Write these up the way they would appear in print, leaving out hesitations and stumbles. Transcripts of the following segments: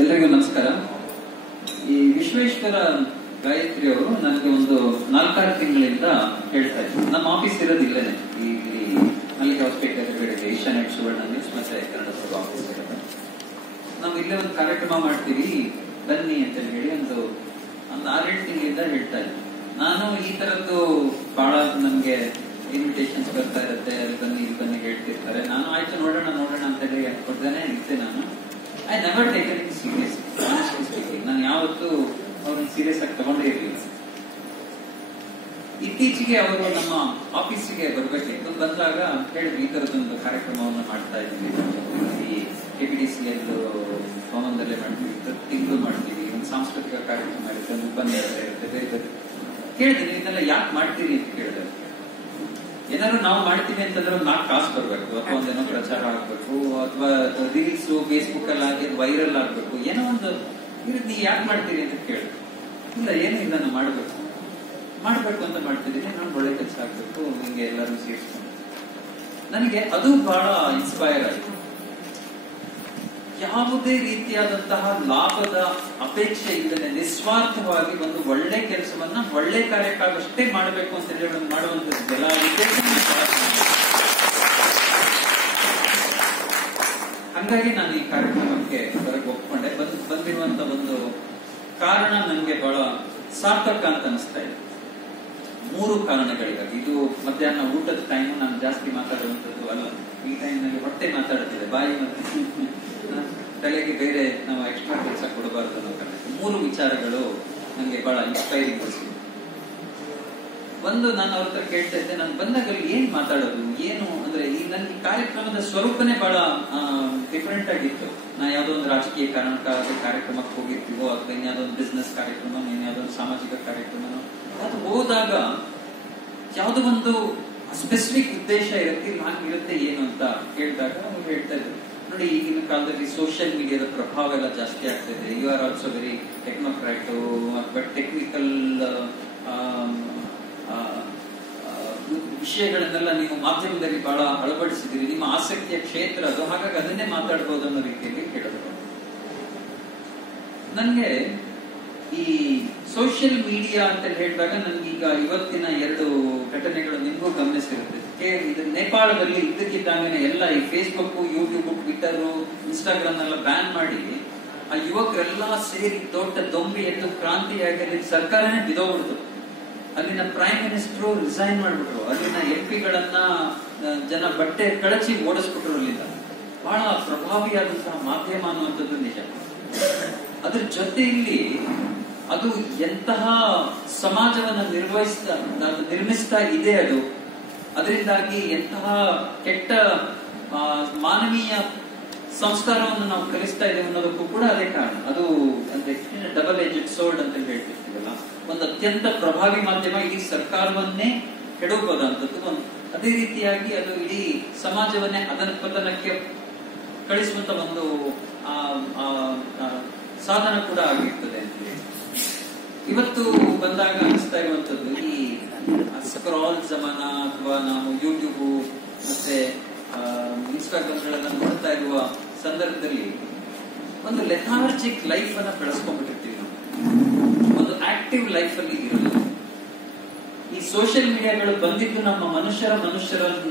ಎಲ್ಲರಿಗೂ ನಮಸ್ಕಾರ. ಈ ವಿಶ್ವೇಶ್ವರ ಗಾಯತ್ರಿ ಅವರು ನನಗೆ ಒಂದು 4-6 ತಿಂಗಳಿಂದ ಹೇಳ್ತಾ ಇದ್ರು. ನಮ್ಮ ಆಫೀಸ್ ಇರೋದಿಲ್ಲನೆ ಇಲ್ಲಿ ಮಲ್ಲಿಗೆ ಹಾಸ್ಪಿಟಲ್ ಎದುರುಗಡೆ ಏಷ್ಯಾನೆಟ್ ಸುವರ್ಣ ನ್ಯೂಸ್ ಮತ್ತೆ ಕನ್ನಡಪ್ರಭ ಆಫೀಸ್ ಇರುತ್ತೆ. ನಾವು ಇಲ್ಲೇ ಒಂದು ಕಾರ್ಯಕ್ರಮ ಮಾಡ್ತೀವಿ ಬನ್ನಿ ಅಂತ ಹೇಳಿ ಒಂದು 6-7 ತಿಂಗಳಿಂದ ಹೇಳ್ತಾ ಇದ್ರು. ನಾನು ಈ ತರದ್ದು ಬಹಳ ನಮ್ಗೆ ಇನ್ವಿಟೇಷನ್ಸ್ ಬರ್ತಾ ಇರುತ್ತೆ, ಅಲ್ಲಿ ಬನ್ನಿ ಇಲ್ಲಿ ಬನ್ನಿ ಹೇಳ್ತಿರ್ತಾರೆ. ನಾನು ಆಯ್ತು ನೋಡೋಣ ಅಂತ ಹೇಳಿ ಕೊಡ್ತಾನೆ ಇದ್ದೆ. ನಾನು I never taken it serious. ನಾನು ಯಾವತ್ತೂ ಅವ್ರನ್ನ ಸೀರಿಯಸ್ ಆಗಿ ತಗೊಂಡೇ ಇರಲಿಲ್ಲ. ಇತ್ತೀಚೆಗೆ ಅವರು ನಮ್ಮ ಆಫೀಸಿಗೆ ಬರ್ಬೇಕಿತ್ತು. ಬಂದಾಗ ಹೇಳಿದ್ರು ಈ ತರದೊಂದು ಕಾರ್ಯಕ್ರಮವನ್ನು ಮಾಡ್ತಾ ಇದ್ದೀವಿ, ಈ KPDCL ಭವನದಲ್ಲೇ ಮಾಡ್ತೀವಿ, ತಿಂಗಳು ಮಾಡ್ತೀವಿ, ಒಂದು ಸಾಂಸ್ಕೃತಿಕ ಕಾರ್ಯಕ್ರಮ ಇರುತ್ತೆ, ಒಂದು ಉಪನ್ಯಾಸ ಇರುತ್ತೆ, ಬೇರೆ ಬೇರೆ ಕೇಳಿದ್ರೆ ಇದನ್ನೆಲ್ಲ ಯಾಕೆ ಮಾಡ್ತೀರಿ ಅಂತ ಕೇಳಿದ್ರೆ, ಏನಾದ್ರು ನಾವು ಮಾಡ್ತೀವಿ ಅಂತಂದ್ರೆ ಒಂದು 4 ಕಾಸು ಬರ್ಬೇಕು, ಅಥವಾ ಒಂದೇನೋ ಪ್ರಚಾರ ಆಗ್ಬೇಕು, ಅಥವಾ ರೀಲ್ಸ್ ಫೇಸ್ಬುಕ್ ಅಲ್ಲಿ ಆಗಿ ವೈರಲ್ ಆಗ್ಬೇಕು, ಏನೋ ಒಂದು ನೀವ್ ಯಾಕೆ ಮಾಡ್ತೀರಿ ಅಂತ ಕೇಳಿದ್ರು. ಇಲ್ಲ ಏನೂ ಇಲ್ಲ, ನಾನು ಮಾಡ್ಬೇಕು ಅಂತ ಮಾಡ್ತಿದ್ದೀನಿ, ನಾನು ಒಳ್ಳೆ ಕೆಲಸ ಆಗ್ಬೇಕು, ಹಿಂಗೆ ಎಲ್ಲರೂ ಸೇರಿಸ್ಕೊಂಡು. ನನಗೆ ಅದು ಬಹಳ ಇನ್ಸ್ಪೈರ್ ಆಯಿತು. ಯಾವುದೇ ರೀತಿಯಾದಂತಹ ಲಾಭದ ಅಪೇಕ್ಷೆ ಇಲ್ಲದೆ ನಿಸ್ವಾರ್ಥವಾಗಿ ಒಂದು ಒಳ್ಳೆ ಕೆಲಸವನ್ನ ಒಳ್ಳೆ ಕಾರ್ಯಕ್ಕಾಗಷ್ಟೇ ಮಾಡಬೇಕು ಅಂತ ಹೇಳಿ ಮಾಡುವಂತದ್ದೆಲ್ಲ ಹಂಗಾಗಿ ನಾನು ಈ ಕಾರ್ಯಕ್ರಮಕ್ಕೆ ಹೊರಗೆ ಒಪ್ಕೊಂಡೆ. ಬಂದಿರುವಂತ ಒಂದು ಕಾರಣ ನನಗೆ ಬಹಳ ಸಾರ್ಥಕ ಅಂತ ಅನಿಸ್ತಾ ಇದೆ. 3 ಕಾರಣಗಳಿಗಾಗಿ. ಇದು ಮಧ್ಯಾಹ್ನ ಊಟದ ಟೈಮ್, ನಾನು ಜಾಸ್ತಿ ಮಾತಾಡುವಂಥದ್ದು ಅಲ್ಲ. ಈ ಟೈಮ್ ನಲ್ಲಿ ಹೊಟ್ಟೆ ಮಾತಾಡ್ತಿದೆ, ಬಾಯಿ ಮತ್ತೆ ತಲೆಗೆ ಬೇರೆ ನಾವು ಎಕ್ಸ್ಟ್ರಾ ಕೆಲಸ ಕೊಡಬಾರ್ದು ಅನ್ನೋ ಕಾರಣಕ್ಕೆ 3 ವಿಚಾರಗಳು ನನಗೆ ಬಹಳ ಇನ್ಸ್ಪೈರಿಂಗ್ ಅನಿಸಿದೆ. ಒಂದು, ನಾನು ಅವ್ರ ಹತ್ರ ಕೇಳ್ತಾ ಇದ್ದೆ, ನಾನು ಬಂದಾಗಲ್ಲಿ ಏನ್ ಮಾತಾಡೋದು, ಏನು ಅಂದ್ರೆ ಈ ನನ್ನ ಕಾರ್ಯಕ್ರಮದ ಸ್ವರೂಪನೇ ಬಹಳ ಡಿಫರೆಂಟ್ ಆಗಿತ್ತು. ನಾ ಯಾವ್ದೋ ಒಂದು ರಾಜಕೀಯ ಕಾರ್ಯಕ್ರಮಕ್ಕೆ ಹೋಗಿರ್ತೀವೋ, ಅಥವಾ ಇನ್ಯಾವುದೋ ಒಂದು ಬಿಸ್ನೆಸ್ ಕಾರ್ಯಕ್ರಮ, ಇನ್ಯಾವುದೋ ಒಂದು ಸಾಮಾಜಿಕ ಕಾರ್ಯಕ್ರಮನೋ, ಅದು ಹೋದಾಗ ಯಾವುದೋ ಒಂದು ಸ್ಪೆಸಿಫಿಕ್ ಉದ್ದೇಶ ಇರುತ್ತೆ ಏನು ಅಂತ ಕೇಳಿದಾಗ ಅವ್ರು ಹೇಳ್ತಾ ಇದ್ರು, ನೋಡಿ ಈಗಿನ ಕಾಲದಲ್ಲಿ ಸೋಷಿಯಲ್ ಮೀಡಿಯಾದ ಪ್ರಭಾವ ಎಲ್ಲ ಜಾಸ್ತಿ ಆಗ್ತಿದೆ. ಯು ಆರ್ ಆಲ್ಸೋ ವೆರಿ ಟೆಕ್ನೋಕ್ರಾಟ್ ಅಥವಾ ಟೆಕ್ನಿಕಲ್ ವಿಷಯಗಳನ್ನೆಲ್ಲ ನೀವು ಮಾಧ್ಯಮದಲ್ಲಿ ಬಹಳ ಅಳವಡಿಸಿದಿರಿ, ನಿಮ್ಮ ಆಸಕ್ತಿಯ ಕ್ಷೇತ್ರ ಅದು, ಹಾಗಾಗಿ ಅದನ್ನೇ ಮಾತಾಡಬಹುದು ಅನ್ನೋ ರೀತಿಯಲ್ಲಿ ಹೇಳಿದ್ರು. ನನ್ಗೆ ಈ ಸೋಷಿಯಲ್ ಮೀಡಿಯಾ ಅಂತ ಹೇಳಿದಾಗ ನನ್ಗೀಗ ಇವತ್ತಿನ 2 ಘಟನೆಗಳು ನಿಮಗೂ ಗಮನಿಸಿರುತ್ತೆ. ಇದು ನೇಪಾಳದಲ್ಲಿ ಇದ್ದಕ್ಕಿದ್ದಂಗೆ ಎಲ್ಲ ಈ ಫೇಸ್ಬುಕ್, ಯೂಟ್ಯೂಬ್, ಟ್ವಿಟರ್, ಇನ್ಸ್ಟಾಗ್ರಾಮ್ ಎಲ್ಲ ಬ್ಯಾನ್ ಮಾಡಿ ಆ ಯುವಕರೆಲ್ಲ ಸೇರಿ ದೊಡ್ಡ ದೊಂಬಿ ಎದ್ದು ಕ್ರಾಂತಿಯಾಗಿ ಅಲ್ಲಿ ಸರ್ಕಾರನೇ ಬಿದೋಗ್ಬಿಡ್ತು. ಅಲ್ಲಿನ ಪ್ರೈಮ್ ಮಿನಿಸ್ಟರ್ ರಿಸೈನ್ ಮಾಡ್ಬಿಟ್ರು, ಅಲ್ಲಿನ MP ಜನ ಬಟ್ಟೆ ಕಳಚಿ ಓಡಿಸ್ಬಿಟ್ರು. ಅಲ್ಲಿಂದ ಬಹಳ ಪ್ರಭಾವಿಯಾದಂತಹ ಮಾಧ್ಯಮ ಅನ್ನುವಂಥದ್ದು ನಿಜ. ಅದ್ರ ಜೊತೆಯಲ್ಲಿ ಅದು ಎಂತಹ ಸಮಾಜವನ್ನ ನಿರ್ಮಿಸ್ತಾ ಇದೆ, ಅದು ಅದರಿಂದಾಗಿ ಎಂತಹ ಕೆಟ್ಟ ಮಾನವೀಯ ಸಂಸ್ಕಾರವನ್ನು ನಾವು ಕಲಿಸ್ತಾ ಇದ್ದೇವೆ ಅನ್ನೋದಕ್ಕೂ ಕೂಡ ಅದೇ ಕಾರಣ. ಅದು ಡಬಲ್ ಏಜೆಡ್ ಸೋರ್ಡ್ ಅಂತ ಹೇಳ್ತಿರ್ತೀವಲ್ಲ, ಒಂದು ಅತ್ಯಂತ ಪ್ರಭಾವಿ ಮಾಧ್ಯಮ ಇಡೀ ಸರ್ಕಾರವನ್ನೇ ಕೆಡವಬಹುದಂಥದ್ದು ಒಂದು. ಅದೇ ರೀತಿಯಾಗಿ ಅದು ಇಡೀ ಸಮಾಜವನ್ನೇ ಪತನಕ್ಕೆ ಕಳಿಸುವಂತ ಒಂದು ಸಾಧನ ಕೂಡ ಆಗಿರ್ತದೆ ಅಂತ ಹೇಳಿ ಇವತ್ತು ಬಂದಾಗ ಅನಿಸ್ತಾ ಇರುವಂತದ್ದು, ಈ ಸ್ಕ್ರಾಲ್ ಜಮಾನ ಅಥವಾ ನಾವು ಯೂಟ್ಯೂಬ್ ಮತ್ತೆ ಇನ್ಸ್ಟಾಗ್ರಾಮ್ಗಳನ್ನ ನೋಡ್ತಾ ಇರುವ ಸಂದರ್ಭದಲ್ಲಿ ಒಂದು ಲೆಥಾರ್ಜಿಕ್ ಲೈಫ್ ಅನ್ನ ಬೆಳೆಸ್ಕೊಂಡ್ಬಿಟ್ಟಿರ್ತೀವಿ ನಾವು. ಒಂದು ಆಕ್ಟಿವ್ ಲೈಫ್ ಅಲ್ಲಿ ಇರೋದು. ಈ ಸೋಷಿಯಲ್ ಮೀಡಿಯಾಗಳು ಬಂದಿದ್ದು ನಮ್ಮ ಮನುಷ್ಯರ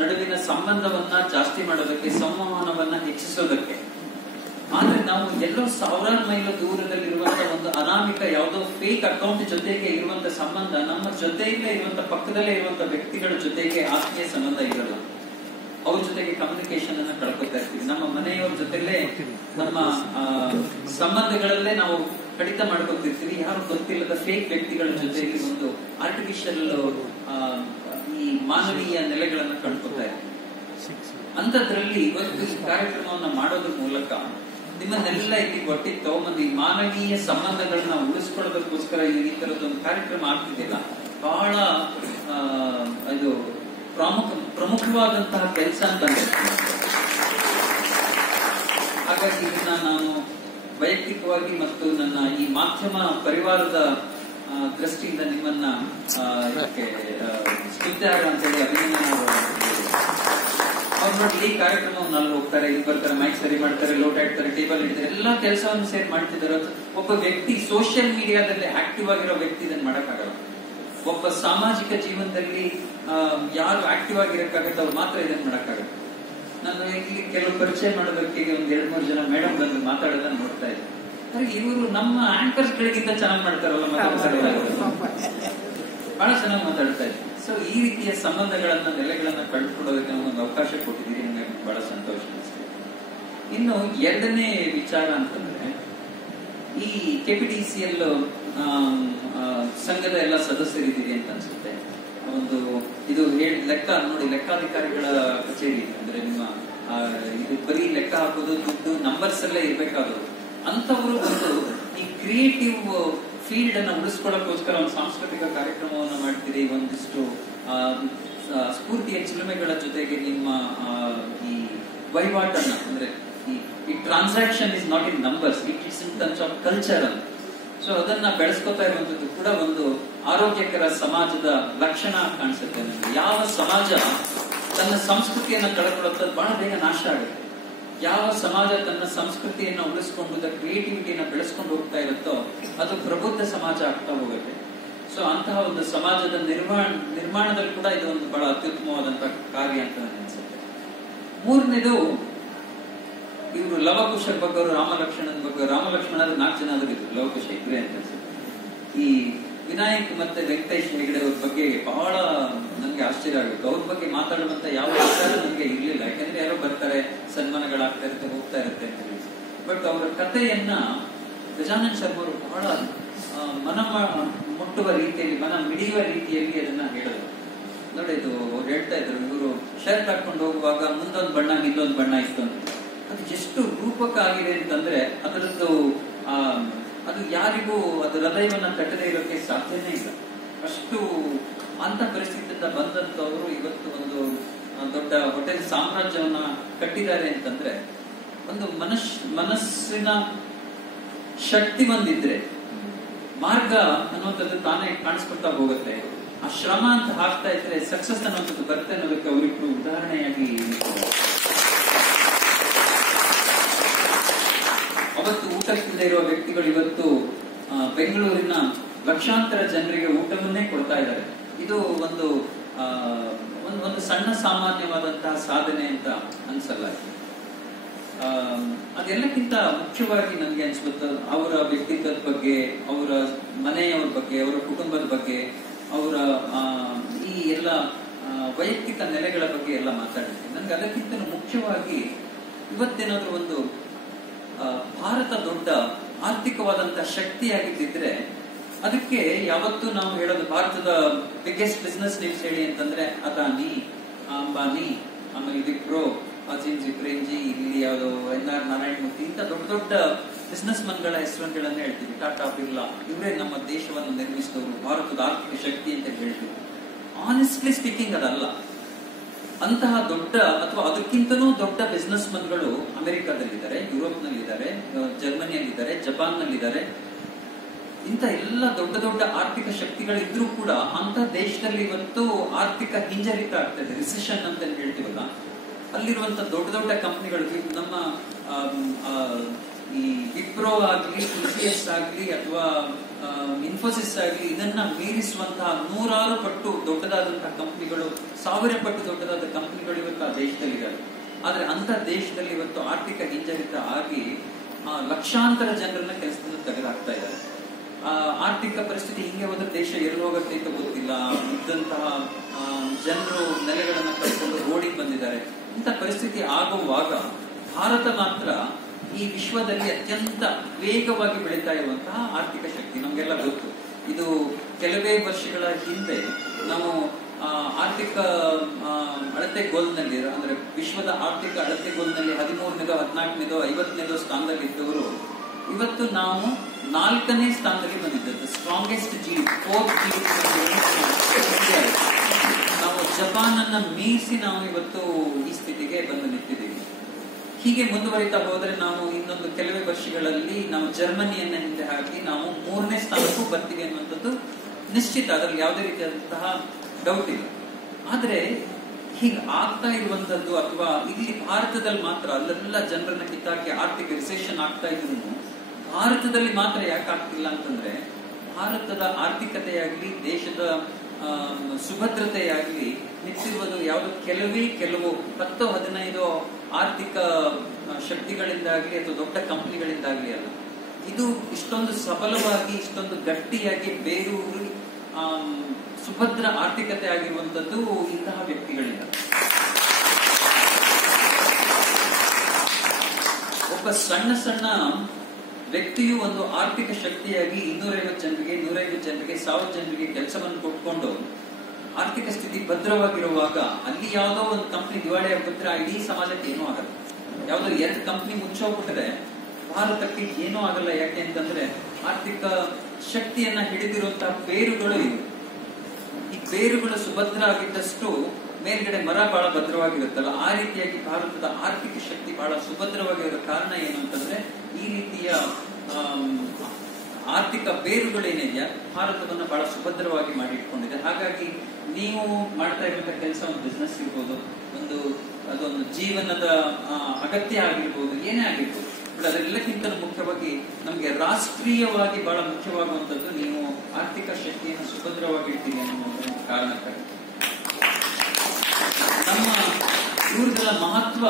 ನಡುವಿನ ಸಂಬಂಧವನ್ನ ಜಾಸ್ತಿ ಮಾಡೋದಕ್ಕೆ, ಸಂವಹನವನ್ನ ಹೆಚ್ಚಿಸೋದಕ್ಕೆ. ಆದ್ರೆ ನಾವು ಎಲ್ಲೋ 1000 ಮೈಲು ದೂರದಲ್ಲಿರುವಂತಹ ಒಂದು ಅನಾಮಿಕ ಯಾವುದೋ ಫೇಕ್ ಅಕೌಂಟ್ ಜೊತೆಗೆ ಇರುವಂತ ಸಂಬಂಧ ನಮ್ಮ ಜೊತೆಯಲ್ಲೇ ಇರುವಂತ ಪಕ್ಕದಲ್ಲೇ ಇರುವಂತ ವ್ಯಕ್ತಿಗಳ ಜೊತೆಗೆ ಆತ್ಮೀಯ ಸಂಬಂಧ ಇರಲ್ಲ. ಅವ್ರ ಜೊತೆಗೆ ಕಮ್ಯುನಿಕೇಶನ್ ಅನ್ನ ಕಳ್ಕೊತಾ ಇರ್ತೀವಿ. ನಮ್ಮ ಮನೆಯವ್ರ ಜೊತೆಲೇ ನಮ್ಮ ಸಂಬಂಧಗಳಲ್ಲೇ ನಾವು ಕಡಿತ ಮಾಡ್ಕೊತಿರ್ತೀವಿ. ಯಾರು ಗೊತ್ತಿಲ್ಲದ ಫೇಕ್ ವ್ಯಕ್ತಿಗಳ ಜೊತೆಗೆ ಒಂದು ಆರ್ಟಿಫಿಷಿಯಲ್ ಈ ಮಾನವೀಯ ನೆಲೆಗಳನ್ನ ಕಳ್ಕೊತಾ ಇರ್ತೀವಿ. ಅಂತದ್ರಲ್ಲಿ ಇವತ್ತು ಈ ಕಾರ್ಯಕ್ರಮವನ್ನ ಮಾಡೋದ್ರ ಮೂಲಕ ನಿಮ್ಮನ್ನೆಲ್ಲ ಇಲ್ಲಿ ಒಟ್ಟಿಗೆ ತಗೊಂಬಂದು ಈ ಮಾನವೀಯ ಸಂಬಂಧಗಳನ್ನ ಉಳಿಸ್ಕೊಳ್ಳೋದಕ್ಕೋಸ್ಕರ ಈ ತರದೊಂದು ಕಾರ್ಯಕ್ರಮ ಆಗ್ತಿದೆಯಲ್ಲ, ಬಹಳ ಇದು ಪ್ರಮುಖವಾದಂತಹ ಕೆಲಸ ಅಂತ ಹಾಗಾಗಿ ಇದನ್ನ ನಾನು ವೈಯಕ್ತಿಕವಾಗಿ ಮತ್ತು ನನ್ನ ಈ ಮಾಧ್ಯಮ ಪರಿವಾರದ ದೃಷ್ಟಿಯಿಂದ ನಿಮ್ಮನ್ನ ಇದಕ್ಕೆ ಸ್ತುತ್ಯಾರ ಅಂತೇಳಿ ಅಭಿನಂದನೆ ಅವ್ರು ನೋಡಿ ಈ ಕಾರ್ಯಕ್ರಮವನ್ನು ಅಲ್ಲಿ ಹೋಗ್ತಾರೆ, ಇಲ್ಲಿ ಬರ್ತಾರೆ, ಮೈಕ್ ಸರಿ ಮಾಡ್ತಾರೆ, ಲೋಟ ಇಡ್ತಾರೆ, ಟೇಬಲ್ ಇಡ್ತಾರೆ, ಎಲ್ಲಾ ಕೆಲಸವನ್ನು ಸೇರಿ ಮಾಡ್ತಿದ್ದಾರೆ. ಒಬ್ಬ ವ್ಯಕ್ತಿ ಸೋಷಿಯಲ್ ಮೀಡಿಯಾದಲ್ಲಿ ಆಕ್ಟಿವ್ ಆಗಿರೋ ವ್ಯಕ್ತಿ ಇದನ್ನ ಮಾಡಕ್ಕಾಗಲ್ಲ. ಒಬ್ಬ ಸಾಮಾಜಿಕ ಜೀವನದಲ್ಲಿ ಯಾರು ಆಕ್ಟಿವ್ ಆಗಿರಕ್ಕಾಗತ್ತೆ ಅವ್ರು ಮಾತ್ರ ಇದನ್ನ ಮಾಡಕ್ಕಾಗತ್ತೆ. ನಾನು ಇಲ್ಲಿ ಕೆಲವು ಪರಿಚಯ ಮಾಡೋದಕ್ಕೆ ಒಂದ್ 2-3 ಜನ ಮೇಡಮ್ ಬಂದು ಮಾತಾಡೋದನ್ನ ನೋಡ್ತಾ ಇದ್ದೆ. ಇವರು ನಮ್ಮ ಆಂಕರ್ಸ್ ಗಳಿಗಿಂತ ಚೆನ್ನಾಗಿ ಮಾಡ್ತಾರಲ್ಲ, ಬಹಳ ಚೆನ್ನಾಗಿ ಮಾತಾಡ್ತಾ ಇದ್ದಾರೆ. ಸೊ ಈ ರೀತಿಯ ಸಂಬಂಧಗಳನ್ನ, ನೆಲೆಗಳನ್ನ ಕಂಡುಕೊಳ್ಳೋದಕ್ಕೆ ನಮಗೊಂದು ಅವಕಾಶ ಕೊಟ್ಟಿದ್ದೀರಿ, ನನಗೆ ಬಹಳ ಸಂತೋಷ ಅನಿಸ್ತದೆ. ಇನ್ನು ಎರಡನೇ ವಿಚಾರ ಅಂತಂದ್ರೆ, ಈ KPTCL ಸಂಘದ ಎಲ್ಲ ಸದಸ್ಯರಿದ್ದೀರಿ ಅಂತ ಅನ್ಸುತ್ತೆ. ಒಂದು ಇದು ಲೆಕ್ಕ ನೋಡಿ, ಲೆಕ್ಕಾಧಿಕಾರಿಗಳ ಕಚೇರಿ ಅಂದ್ರೆ ನಿಮ್ಮ ಇದು ಬರೀ ಲೆಕ್ಕ ಹಾಕೋದು, ದುಡ್ಡು ನಂಬರ್ಸ್ ಎಲ್ಲ ಇರ್ಬೇಕಾದ್ರು ಅಂತವರು ಒಂದು ಈ ಕ್ರಿಯೇಟಿವ್ ಫೀಲ್ಡ್ ಅನ್ನ ಉಳಿಸ್ಕೊಳ್ಳೋಕ್ಕೋಸ್ಕರ ಒಂದು ಸಾಂಸ್ಕೃತಿಕ ಕಾರ್ಯಕ್ರಮವನ್ನು ಮಾಡ್ತೀರಿ. ಒಂದಿಷ್ಟು ಸ್ಫೂರ್ತಿಯ ಚಿಲುಮೆಗಳ ಜೊತೆಗೆ ನಿಮ್ಮ ಈ ವಹಿವಾಟನ್ನ, ಅಂದ್ರೆ ಈ transaction is not in numbers, it is in terms of culture ಅಂತ. ಸೊ ಅದನ್ನ ಬೆಳೆಸ್ಕೊತಾ ಇರುವಂತದ್ದು ಕೂಡ ಒಂದು ಆರೋಗ್ಯಕರ ಸಮಾಜದ ಲಕ್ಷಣ ಕಾಣಿಸುತ್ತೆ ನನಗೆ. ಯಾವ ಸಮಾಜ ತನ್ನ ಸಂಸ್ಕೃತಿಯನ್ನ ಕಳ್ಕೊಳ್ಳುತ್ತದೆ ಬಹಳ ಬೇಗ ನಾಶ ಆಗುತ್ತೆ. ಯಾವ ಸಮಾಜ ತನ್ನ ಸಂಸ್ಕೃತಿಯನ್ನ ಉಳಿಸ್ಕೊಂಡು ಕ್ರಿಯೇಟಿವಿಟಿಯನ್ನ ಬೆಳೆಸ್ಕೊಂಡು ಹೋಗ್ತಾ ಇರುತ್ತೋ ಅದು ಪ್ರಬುದ್ಧ ಸಮಾಜ ಆಗ್ತಾ ಹೋಗುತ್ತೆ. ಸೊ ಅಂತಹ ಒಂದು ಸಮಾಜದ ನಿರ್ಮಾಣದಲ್ಲಿ ಕೂಡ ಇದು ಒಂದು ಬಹಳ ಅತ್ಯುತ್ತಮವಾದಂತಹ ಕಾರ್ಯ ಅಂತ ನನಗೆ ಅನ್ಸುತ್ತೆ. ಮೂರನೇದು, ಇವರು ಲವಕುಶರ ಬಗ್ಗೆ, ರಾಮಲಕ್ಷ್ಮಣನ ಬಗ್ಗೆ, ರಾಮಲಕ್ಷ್ಮಣರ 4 ಜನ ಆದರೂ ಇದ್ರು, ಲವಕುಶ ಇಬ್ಬರೇ ಅಂತ ಅನ್ಸುತ್ತೆ. ಈ ವಿನಾಯಕ್ ಮತ್ತೆ ವೆಂಕಟೇಶ್ ಹೆಗಡೆ ಅವ್ರ ಬಗ್ಗೆ ಬಹಳ ನನ್ಗೆ ಆಶ್ಚರ್ಯ ಆಗುತ್ತೆ. ಅವ್ರ ಬಗ್ಗೆ ಮಾತಾಡುವಂತ ಯಾವ ವಿಚಾರ ನನಗೆ ಇರ್ಲಿಲ್ಲ, ಯಾಕಂದ್ರೆ ಯಾರೋ ಬರ್ತಾರೆ, ಸನ್ಮಾನಗಳಾಗ್ತಾ ಇರುತ್ತೆ, ಹೋಗ್ತಾ ಇರುತ್ತೆ ಅಂತ ಹೇಳಿ. ಬಟ್ ಅವರ ಕಥೆಯನ್ನ ಗಜಾನನ್ ಶರ್ಮ ಅವರು ಬಹಳ ಮನ ಮುಟ್ಟುವ ರೀತಿಯಲ್ಲಿ, ಮನ ಮಿಡಿಯುವ ರೀತಿಯಲ್ಲಿ ಅದನ್ನ ಹೇಳಿದ್ರು. ನೋಡಿ, ಇದು ಅವ್ರು ಹೇಳ್ತಾ ಇದ್ರು, ಇವರು ಶರ್ಟ್ ಹಾಕೊಂಡು ಹೋಗುವಾಗ ಮುಂದೊಂದು ಬಣ್ಣ ಹಿಂದೊಂದು ಬಣ್ಣ ಇತ್ತು ಅಂತ. ಅದು ಎಷ್ಟು ರೂಪಕ ಆಗಿದೆ ಅಂತಂದ್ರೆ ಅದರದ್ದು ಅದು ಯಾರಿಗೂ ಅದು ಹೃದಯವನ್ನ ತಟ್ಟದೇ ಇರೋಕೆ ಸಾಧ್ಯನೇ ಇಲ್ಲ. ಅಷ್ಟು ಅಂತ ಪರಿಸ್ಥಿತಿಯಿಂದ ಬಂದಂತವರು ಇವತ್ತು ಒಂದು ದೊಡ್ಡ ಹೋಟೆಲ್ ಸಾಮ್ರಾಜ್ಯವನ್ನ ಕಟ್ಟಿದ್ದಾರೆ ಅಂತಂದ್ರೆ, ಒಂದು ಮನಸ್ಸಿನ ಶಕ್ತಿ ಒಂದಿದ್ರೆ ಮಾರ್ಗ ಅನ್ನುವಂಥದ್ದು ತಾನೇ ಕಾಣಿಸ್ಕೊಳ್ತಾ ಹೋಗುತ್ತೆ. ಆ ಶ್ರಮ ಅಂತ ಹಾಕ್ತಾ ಇದ್ರೆ ಸಕ್ಸಸ್ ಅನ್ನುವಂಥದ್ದು ಬರುತ್ತೆ ಅನ್ನೋದಕ್ಕೆ ಅವರಿಗೂ ಉದಾಹರಣೆಯಾಗಿ. ಅವತ್ತು ಊಟಕ್ಕಿಂದ ಇರುವ ವ್ಯಕ್ತಿಗಳು ಇವತ್ತು ಬೆಂಗಳೂರಿನ ಲಕ್ಷಾಂತರ ಜನರಿಗೆ ಊಟವನ್ನೇ ಕೊಡ್ತಾ ಇದ್ದಾರೆ. ಇದು ಒಂದು ಒಂದು ಸಣ್ಣ ಸಾಮಾನ್ಯವಾದಂತಹ ಸಾಧನೆ ಅಂತ ಅನ್ಸಲ್ಲ. ಅದೆಲ್ಲಕ್ಕಿಂತ ಮುಖ್ಯವಾಗಿ ನನಗೆ ಅನ್ಸುತ್ತೆ ಅವರ ವ್ಯಕ್ತಿತ್ವದ ಬಗ್ಗೆ, ಅವರ ಮನೆಯವರ ಬಗ್ಗೆ, ಅವರ ಕುಟುಂಬದ ಬಗ್ಗೆ, ಅವರ ಈ ಎಲ್ಲ ವೈಯಕ್ತಿಕ ನೆಲೆಗಳ ಬಗ್ಗೆ ಎಲ್ಲ ಮಾತಾಡ್ತೀನಿ. ನನ್ಗೆ ಅದಕ್ಕಿಂತ ಮುಖ್ಯವಾಗಿ ಇವತ್ತೇನಾದ್ರೂ ಒಂದು ಭಾರತ ದೊಡ್ಡ ಆರ್ಥಿಕವಾದಂತಹ ಶಕ್ತಿಯಾಗಿದ್ದಿದ್ರೆ ಅದಕ್ಕೆ ಯಾವತ್ತೂ ನಾವು ಹೇಳೋದು, ಭಾರತದ ಬಿಗ್ಗೆಸ್ಟ್ ಬಿಸ್ನೆಸ್ ನೇಮ್ಸ್ ಹೇಳಿ ಅಂತಂದ್ರೆ ಅದಾನಿ, ಅಂಬಾನಿ, ಆಮೇಲೆ ವಿಪ್ರೋ, ಅಜಿಂಜಿ, ಪ್ರೇಮ್ಜಿ, ಇಲ್ಲಿ ಯಾವುದು NR ನಾರಾಯಣ ಮೂರ್ತಿ, ಇಂಥ ದೊಡ್ಡ ದೊಡ್ಡ ಬಿಸ್ನೆಸ್ ಮನ್ಗಳ ಹೆಸರುಗಳನ್ನ ಹೇಳ್ತೀವಿ. ಟಾಟಾ, ಬಿರ್ಲಾ, ಇವರೇ ನಮ್ಮ ದೇಶವನ್ನು ನಿರ್ಮಿಸಿದವರು, ಭಾರತದ ಆರ್ಥಿಕ ಶಕ್ತಿ ಅಂತ ಹೇಳ್ತೀವಿ. ಆನೆಸ್ಟ್ಲಿ ಸ್ಪೀಕಿಂಗ್ ಅದಲ್ಲ. ಅಂತಹ ದೊಡ್ಡ ಅಥವಾ ಅದಕ್ಕಿಂತಲೂ ದೊಡ್ಡ ಬಿಸ್ನೆಸ್ ಮನ್ಗಳು ಅಮೆರಿಕಾದಲ್ಲಿದ್ದಾರೆ, ಯುರೋಪ್ನಲ್ಲಿದ್ದಾರೆ, ಜರ್ಮನಿಯಲ್ಲಿದ್ದಾರೆ, ಜಪಾನ್ನಲ್ಲಿದ್ದಾರೆ. ಇಂಥ ಎಲ್ಲ ದೊಡ್ಡ ದೊಡ್ಡ ಆರ್ಥಿಕ ಶಕ್ತಿಗಳಿದ್ರೂ ಕೂಡ ಅಂತ ದೇಶದಲ್ಲಿ ಇವತ್ತು ಆರ್ಥಿಕ ಹಿಂಜರಿತ ಆಗ್ತದೆ, ರಿಸೆಷನ್ ಅಂತ ಹೇಳ್ತೀವಲ್ಲ, ಅಲ್ಲಿರುವಂತ ದೊಡ್ಡ ದೊಡ್ಡ ಕಂಪನಿಗಳು, ನಮ್ಮ ಈ ವಿಪ್ರೋ ಆಗ್ಲಿ, TCS ಆಗ್ಲಿ ಅಥವಾ ಇನ್ಫೋಸಿಸ್ ಆಗ್ಲಿ, ಇದನ್ನ ಮೀರಿಸುವಂತಹ 100 ಪಟ್ಟು ದೊಡ್ಡದಾದಂತಹ ಕಂಪನಿಗಳು, 1000 ಪಟ್ಟು ದೊಡ್ಡದಾದ ಕಂಪನಿಗಳು ಇವತ್ತು ಆ ದೇಶದಲ್ಲಿದ್ದಾರೆ. ಆದ್ರೆ ಅಂತ ದೇಶದಲ್ಲಿ ಇವತ್ತು ಆರ್ಥಿಕ ಹಿಂಜರಿತ ಆಗಿ ಲಕ್ಷಾಂತರ ಜನರನ್ನ ಕೆಲಸದಿಂದ ತೆಗೆದಾಕ್ತಾ ಇದ್ದಾರೆ. ಆರ್ಥಿಕ ಪರಿಸ್ಥಿತಿ ಹಿಂಗೆ ಹೋದ್ರೆ ದೇಶ ಎಲ್ಲಿ ಹೋಗುತ್ತೆ ಅಂತ ಗೊತ್ತಿಲ್ಲ. ಇದ್ದಂತಹ ಜನರು ನೆಲೆಗಳನ್ನ ಕಳ್ಕೊಂಡು ರೋಡಿಗೆ ಬಂದಿದ್ದಾರೆ. ಇಂಥ ಪರಿಸ್ಥಿತಿ ಆಗುವಾಗ ಭಾರತ ಮಾತ್ರ ಈ ವಿಶ್ವದಲ್ಲಿ ಅತ್ಯಂತ ವೇಗವಾಗಿ ಬೆಳೀತಾ ಇರುವಂತಹ ಆರ್ಥಿಕ ಶಕ್ತಿ. ನಮ್ಗೆಲ್ಲ ಗೊತ್ತು. ಇದು ಕೆಲವೇ ವರ್ಷಗಳ ಹಿಂದೆ ನಾವು ಆರ್ಥಿಕ ಅಳತೆಗೋಲಿನಲ್ಲಿ, ಅಂದ್ರೆ ವಿಶ್ವದ ಆರ್ಥಿಕ ಅಳತೆಗೋಲಿನಲ್ಲಿ 13ನೇದೋ 14ನೇದೋ 50ನೇದೋ ಸ್ಥಾನದಲ್ಲಿ ಇದ್ದವರು ಇವತ್ತು ನಾವು 4ನೇ ಸ್ಥಾನದಲ್ಲಿ ಬಂದಿದ್ದದ್ದು. ಸ್ಟ್ರಾಂಗೆಸ್ಟ್ GDP, 4th GDP ನಾವು ಜಪಾನ್ ಅನ್ನ ಮೀರಿಸಿ ನಾವು ಇವತ್ತು ಈ ಸ್ಥಿತಿಗೆ ಬಂದು ನಿಂತಿದ್ದೀವಿ. ಹೀಗೆ ಮುಂದುವರಿತಾ ಹೋದ್ರೆ ನಾವು ಇನ್ನೊಂದು ಕೆಲವೇ ವರ್ಷಗಳಲ್ಲಿ ನಾವು ಜರ್ಮನಿಯನ್ನ ಹಿಂದೆ ಹಾಕಿ ನಾವು 3ನೇ ಸ್ಥಾನಕ್ಕೂ ಬರ್ತೀವಿ ಅನ್ನುವಂಥದ್ದು ನಿಶ್ಚಿತ. ಅದರಲ್ಲಿ ಯಾವುದೇ ರೀತಿಯಾದಂತಹ ಡೌಟ್ ಇಲ್ಲ. ಆದ್ರೆ ಹೀಗೆ ಆಗ್ತಾ ಇರುವಂತದ್ದು, ಅಥವಾ ಇಲ್ಲಿ ಭಾರತದಲ್ಲಿ ಮಾತ್ರ ಅಲ್ಲೆಲ್ಲ ಜನರನ್ನ ಕಿತ್ತಾಕಿ ಆರ್ಥಿಕ ರಿಸೆಷನ್ ಆಗ್ತಾ ಇದ್ರು ಭಾರತದಲ್ಲಿ ಮಾತ್ರ ಯಾಕೆ ಆಗ್ತಿಲ್ಲ ಅಂತಂದ್ರೆ, ಭಾರತದ ಆರ್ಥಿಕತೆಯಾಗ್ಲಿ ದೇಶದ ಸುಭದ್ರತೆಯಾಗ್ಲಿ ನಿಂತಿರುವುದು ಯಾವುದು ಕೆಲವು 10-15 ಆರ್ಥಿಕ ಶಕ್ತಿಗಳಿಂದಾಗ್ಲಿ ಅಥವಾ ದೊಡ್ಡ ಕಂಪನಿಗಳಿಂದಾಗ್ಲಿ ಅಲ್ಲ. ಇದು ಇಷ್ಟೊಂದು ಸಬಲವಾಗಿ, ಇಷ್ಟೊಂದು ಗಟ್ಟಿಯಾಗಿ ಬೇರೂರಿ ಸುಭದ್ರ ಆರ್ಥಿಕತೆ ಆಗಿರುವಂತದ್ದು ಇಂತಹ ವ್ಯಕ್ತಿಗಳಿಂದ. ಒಬ್ಬ ಸಣ್ಣ ವ್ಯಕ್ತಿಯು ಒಂದು ಆರ್ಥಿಕ ಶಕ್ತಿಯಾಗಿ 250 ಜನರಿಗೆ 150 ಜನರಿಗೆ 1000 ಜನರಿಗೆ ಕೆಲಸವನ್ನು ಕೊಟ್ಕೊಂಡು ಆರ್ಥಿಕ ಸ್ಥಿತಿ ಭದ್ರವಾಗಿರುವಾಗ ಅಲ್ಲಿ ಯಾವುದೋ ಒಂದು ಕಂಪ್ನಿ ದಿವಾಳಿ ಆಗ್ಬಿಟ್ರೆ ಇಡೀ ಸಮಾಜಕ್ಕೆ ಏನೂ ಆಗಲ್ಲ. ಯಾವುದೋ 2 ಕಂಪ್ನಿ ಮುಚ್ಚೋಗ್ಬಿಟ್ರೆ ಭಾರತಕ್ಕೆ ಏನೂ ಆಗಲ್ಲ. ಯಾಕೆ ಅಂತಂದ್ರೆ ಆರ್ಥಿಕ ಶಕ್ತಿಯನ್ನ ಹಿಡಿದಿರುವಂತಹ ಬೇರುಗಳು ಇವು. ಈ ಬೇರುಗಳು ಸುಭದ್ರ ಆಗಿದ್ದಷ್ಟು ಮೇಲ್ಗಡೆ ಮರ ಬಹಳ ಭದ್ರವಾಗಿರುತ್ತಲ್ಲ, ಆ ರೀತಿಯಾಗಿ ಭಾರತದ ಆರ್ಥಿಕ ಶಕ್ತಿ ಬಹಳ ಸುಭದ್ರವಾಗಿರೋ ಕಾರಣ ಏನು ಅಂತಂದ್ರೆ ಈ ರೀತಿಯ ಆರ್ಥಿಕ ಬೇರುಗಳೇನಿದೆಯಾ ಭಾರತವನ್ನ ಬಹಳ ಸುಭದ್ರವಾಗಿ ಮಾಡಿಟ್ಕೊಂಡಿದೆ. ಹಾಗಾಗಿ ನೀವು ಮಾಡ್ತಾ ಇರುವಂತಹ ಕೆಲಸ ಒಂದು ಬಿಸ್ನೆಸ್ ಇರ್ಬೋದು, ಅದೊಂದು ಜೀವನದ ಅಗತ್ಯ ಆಗಿರ್ಬೋದು, ಏನೇ ಆಗಿರ್ಬೋದು, ಬಟ್ ಅದೆಲ್ಲಕ್ಕಿಂತ ಮುಖ್ಯವಾಗಿ ನಮ್ಗೆ ರಾಷ್ಟ್ರೀಯವಾಗಿ ಬಹಳ ಮುಖ್ಯವಾಗುವಂತದ್ದು ನೀವು ಆರ್ಥಿಕ ಶಕ್ತಿಯನ್ನು ಸುಭದ್ರವಾಗಿರ್ತೀರಿ ಅನ್ನೋ ಕಾರಣಕ್ಕಾಗಿ. ನಮ್ಮ ಇವ್ರಗಳ ಮಹತ್ವ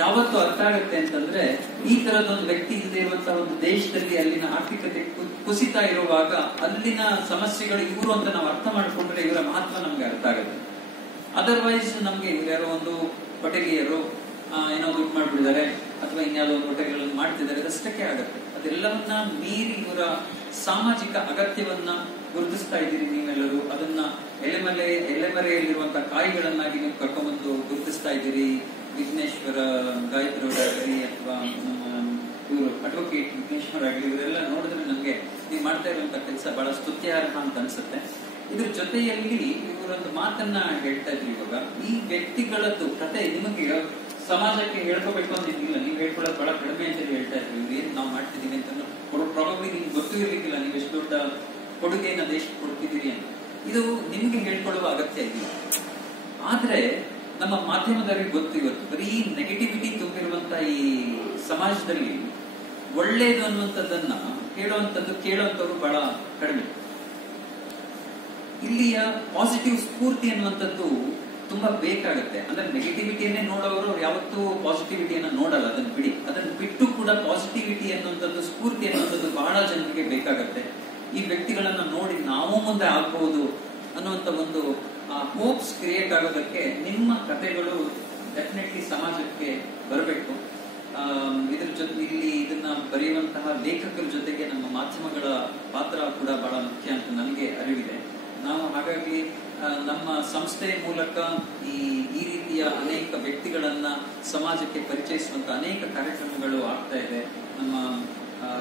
ಯಾವತ್ತು ಅರ್ಥ ಆಗುತ್ತೆ ಅಂತಂದ್ರೆ, ಈ ತರದೊಂದು ವ್ಯಕ್ತಿ ಇಲ್ಲದೆ ಇರುವಂತಹ ಒಂದು ದೇಶದಲ್ಲಿ ಅಲ್ಲಿನ ಆರ್ಥಿಕತೆ ಕುಸಿತಾ ಇರುವಾಗ ಅಲ್ಲಿನ ಸಮಸ್ಯೆಗಳು ಇವರು ಅಂತ ನಾವು ಅರ್ಥ ಮಾಡ್ಕೊಂಡ್ರೆ ಇವರ ಮಹತ್ವ ನಮ್ಗೆ ಅರ್ಥ ಆಗುತ್ತೆ. ಅದರ್ವೈಸ್ ನಮ್ಗೆ ಇವ್ರು ಯಾರೋ ಒಂದು ಹೊಟೆಲಿಯರು ಏನೋ ದುಡ್ಡು ಮಾಡ್ಬಿಟ್ಟಿದ್ದಾರೆ ಅಥವಾ ಇನ್ಯಾವುದೋ ಒಂದು ಹೊಟೆಲ್ಗಳನ್ನು ಮಾಡ್ತಿದ್ದಾರೆ, ಅದಷ್ಟಕ್ಕೆ ಆಗುತ್ತೆ. ಅದೆಲ್ಲವನ್ನ ಮೀರಿ ಇವರ ಸಾಮಾಜಿಕ ಅಗತ್ಯವನ್ನ ಗುರುತಿಸ್ತಾ ಇದ್ದೀರಿ ನೀವೆಲ್ಲರೂ. ಅದನ್ನ ಎಲೆಮರೆಯಲ್ಲಿರುವಂತಹ ಕಾಯಿಗಳನ್ನಾಗಿ ನೀವು ಕರ್ಕೊಂಡ್ಬಂದು ಗುರುತಿಸ್ತಾ ಇದ್ದೀರಿ. ವಿಘ್ನೇಶ್ವರ ಗಾಯತ್ರಿಯವರಾಗಲಿ ಅಥವಾ ನಮ್ಮ ಇವರು ಅಡ್ವೊಕೇಟ್ ವಿಘ್ನೇಶ್ವರ ಆಗಲಿ, ಇವರೆಲ್ಲ ನೋಡಿದ್ರೆ ನಮ್ಗೆ ನೀವು ಮಾಡ್ತಾ ಇರುವಂತಹ ಕೆಲಸ ಬಹಳ ಸ್ತುತ್ಯಾರ್ಹ ಅಂತ ಅನ್ಸುತ್ತೆ. ಇದ್ರ ಜೊತೆಯಲ್ಲಿ ಇವರೊಂದು ಮಾತನ್ನ ಹೇಳ್ತಾ ಇದ್ರಿ. ಇವಾಗ ಈ ವ್ಯಕ್ತಿಗಳದ್ದು ಕತೆ ನಿಮಗೆ ಸಮಾಜಕ್ಕೆ ಹೇಳ್ಕೋಬೇಕು ಅಂತಿದ್ದಿಲ್ಲ, ನೀವು ಹೇಳ್ಕೊಳ್ಳೋದು ಬಹಳ ಕಡಿಮೆ ಅಂತ ಹೇಳ್ತಾ ಇದ್ರಿ. ಇವ್ರು ಏನ್ ನಾವು ಮಾಡ್ತಿದೀವಿ ಅಂತ ಪ್ರಾಬಬ್ಲಿ ನಿಮ್ಗೆ ಗೊತ್ತೂ ಇರ್ಲಿಕ್ಕಿಲ್ಲ, ನೀವು ಎಷ್ಟು ದೊಡ್ಡ ಕೊಡುಗೆಯನ್ನ ದೇಶಕ್ಕೆ ಕೊಡ್ತಿದ್ದೀರಿ ಅಂತ. ಇದು ನಿಮ್ಗೆ ಹೇಳ್ಕೊಳ್ಳುವ ಅಗತ್ಯ ಇಲ್ಲ. ಆದ್ರೆ ನಮ್ಮ ಮಾಧ್ಯಮದವರಿಗೆ ಗೊತ್ತು, ಇವತ್ತು ಬರೀ ನೆಗೆಟಿವಿಟಿ ತುಂಬಿರುವಂತ ಈ ಸಮಾಜದಲ್ಲಿ ಒಳ್ಳೇದು ಅನ್ನುವಂಥದ್ದನ್ನ ಕೇಳುವಂತವ್ರು ಬಹಳ ಕಡಿಮೆ. ಇಲ್ಲಿಯ ಪಾಸಿಟಿವ್ ಸ್ಫೂರ್ತಿ ಅನ್ನುವಂಥದ್ದು ತುಂಬಾ ಬೇಕಾಗುತ್ತೆ. ಅಂದ್ರೆ ನೆಗೆಟಿವಿಟಿಯನ್ನೇ ನೋಡೋರು ಯಾವತ್ತೂ ಪಾಸಿಟಿವಿಟಿಯನ್ನ ನೋಡಲ್ಲ, ಅದನ್ನ ಬಿಟ್ಟು ಕೂಡ ಪಾಸಿಟಿವಿಟಿ ಅನ್ನುವಂಥದ್ದು, ಸ್ಫೂರ್ತಿ ಅನ್ನುವಂಥದ್ದು ಬಹಳ ಜನರಿಗೆ ಬೇಕಾಗತ್ತೆ. ಈ ವ್ಯಕ್ತಿಗಳನ್ನ ನೋಡಿ ನಾವು ಮುಂದೆ ಆಗ್ಬಹುದು ಅನ್ನುವಂತ ಒಂದು ಹೋಪ್ಸ್ ಕ್ರಿಯೇಟ್ ಆಗೋದಕ್ಕೆ ನಿಮ್ಮ ಕಥೆಗಳು ಡೆಫಿನೆಟ್ಲಿ ಸಮಾಜಕ್ಕೆ ಬರಬೇಕು. ಇದ್ರ ಜೊತೆ ಇಲ್ಲಿ ಇದನ್ನ ಬರೆಯುವಂತಹ ಲೇಖಕರ ಜೊತೆಗೆ ನಮ್ಮ ಮಾಧ್ಯಮಗಳ ಪಾತ್ರ ಕೂಡ ಬಹಳ ಮುಖ್ಯ ಅಂತ ನನಗೆ ಅರಿವಿದೆ. ನಾವು ಹಾಗಾಗಿ ನಮ್ಮ ಸಂಸ್ಥೆಯ ಮೂಲಕ ಈ ರೀತಿಯ ಅನೇಕ ವ್ಯಕ್ತಿಗಳನ್ನ ಸಮಾಜಕ್ಕೆ ಪರಿಚಯಿಸುವಂತ ಅನೇಕ ಕಾರ್ಯಕ್ರಮಗಳು ಆಗ್ತಾ ಇದೆ. ನಮ್ಮ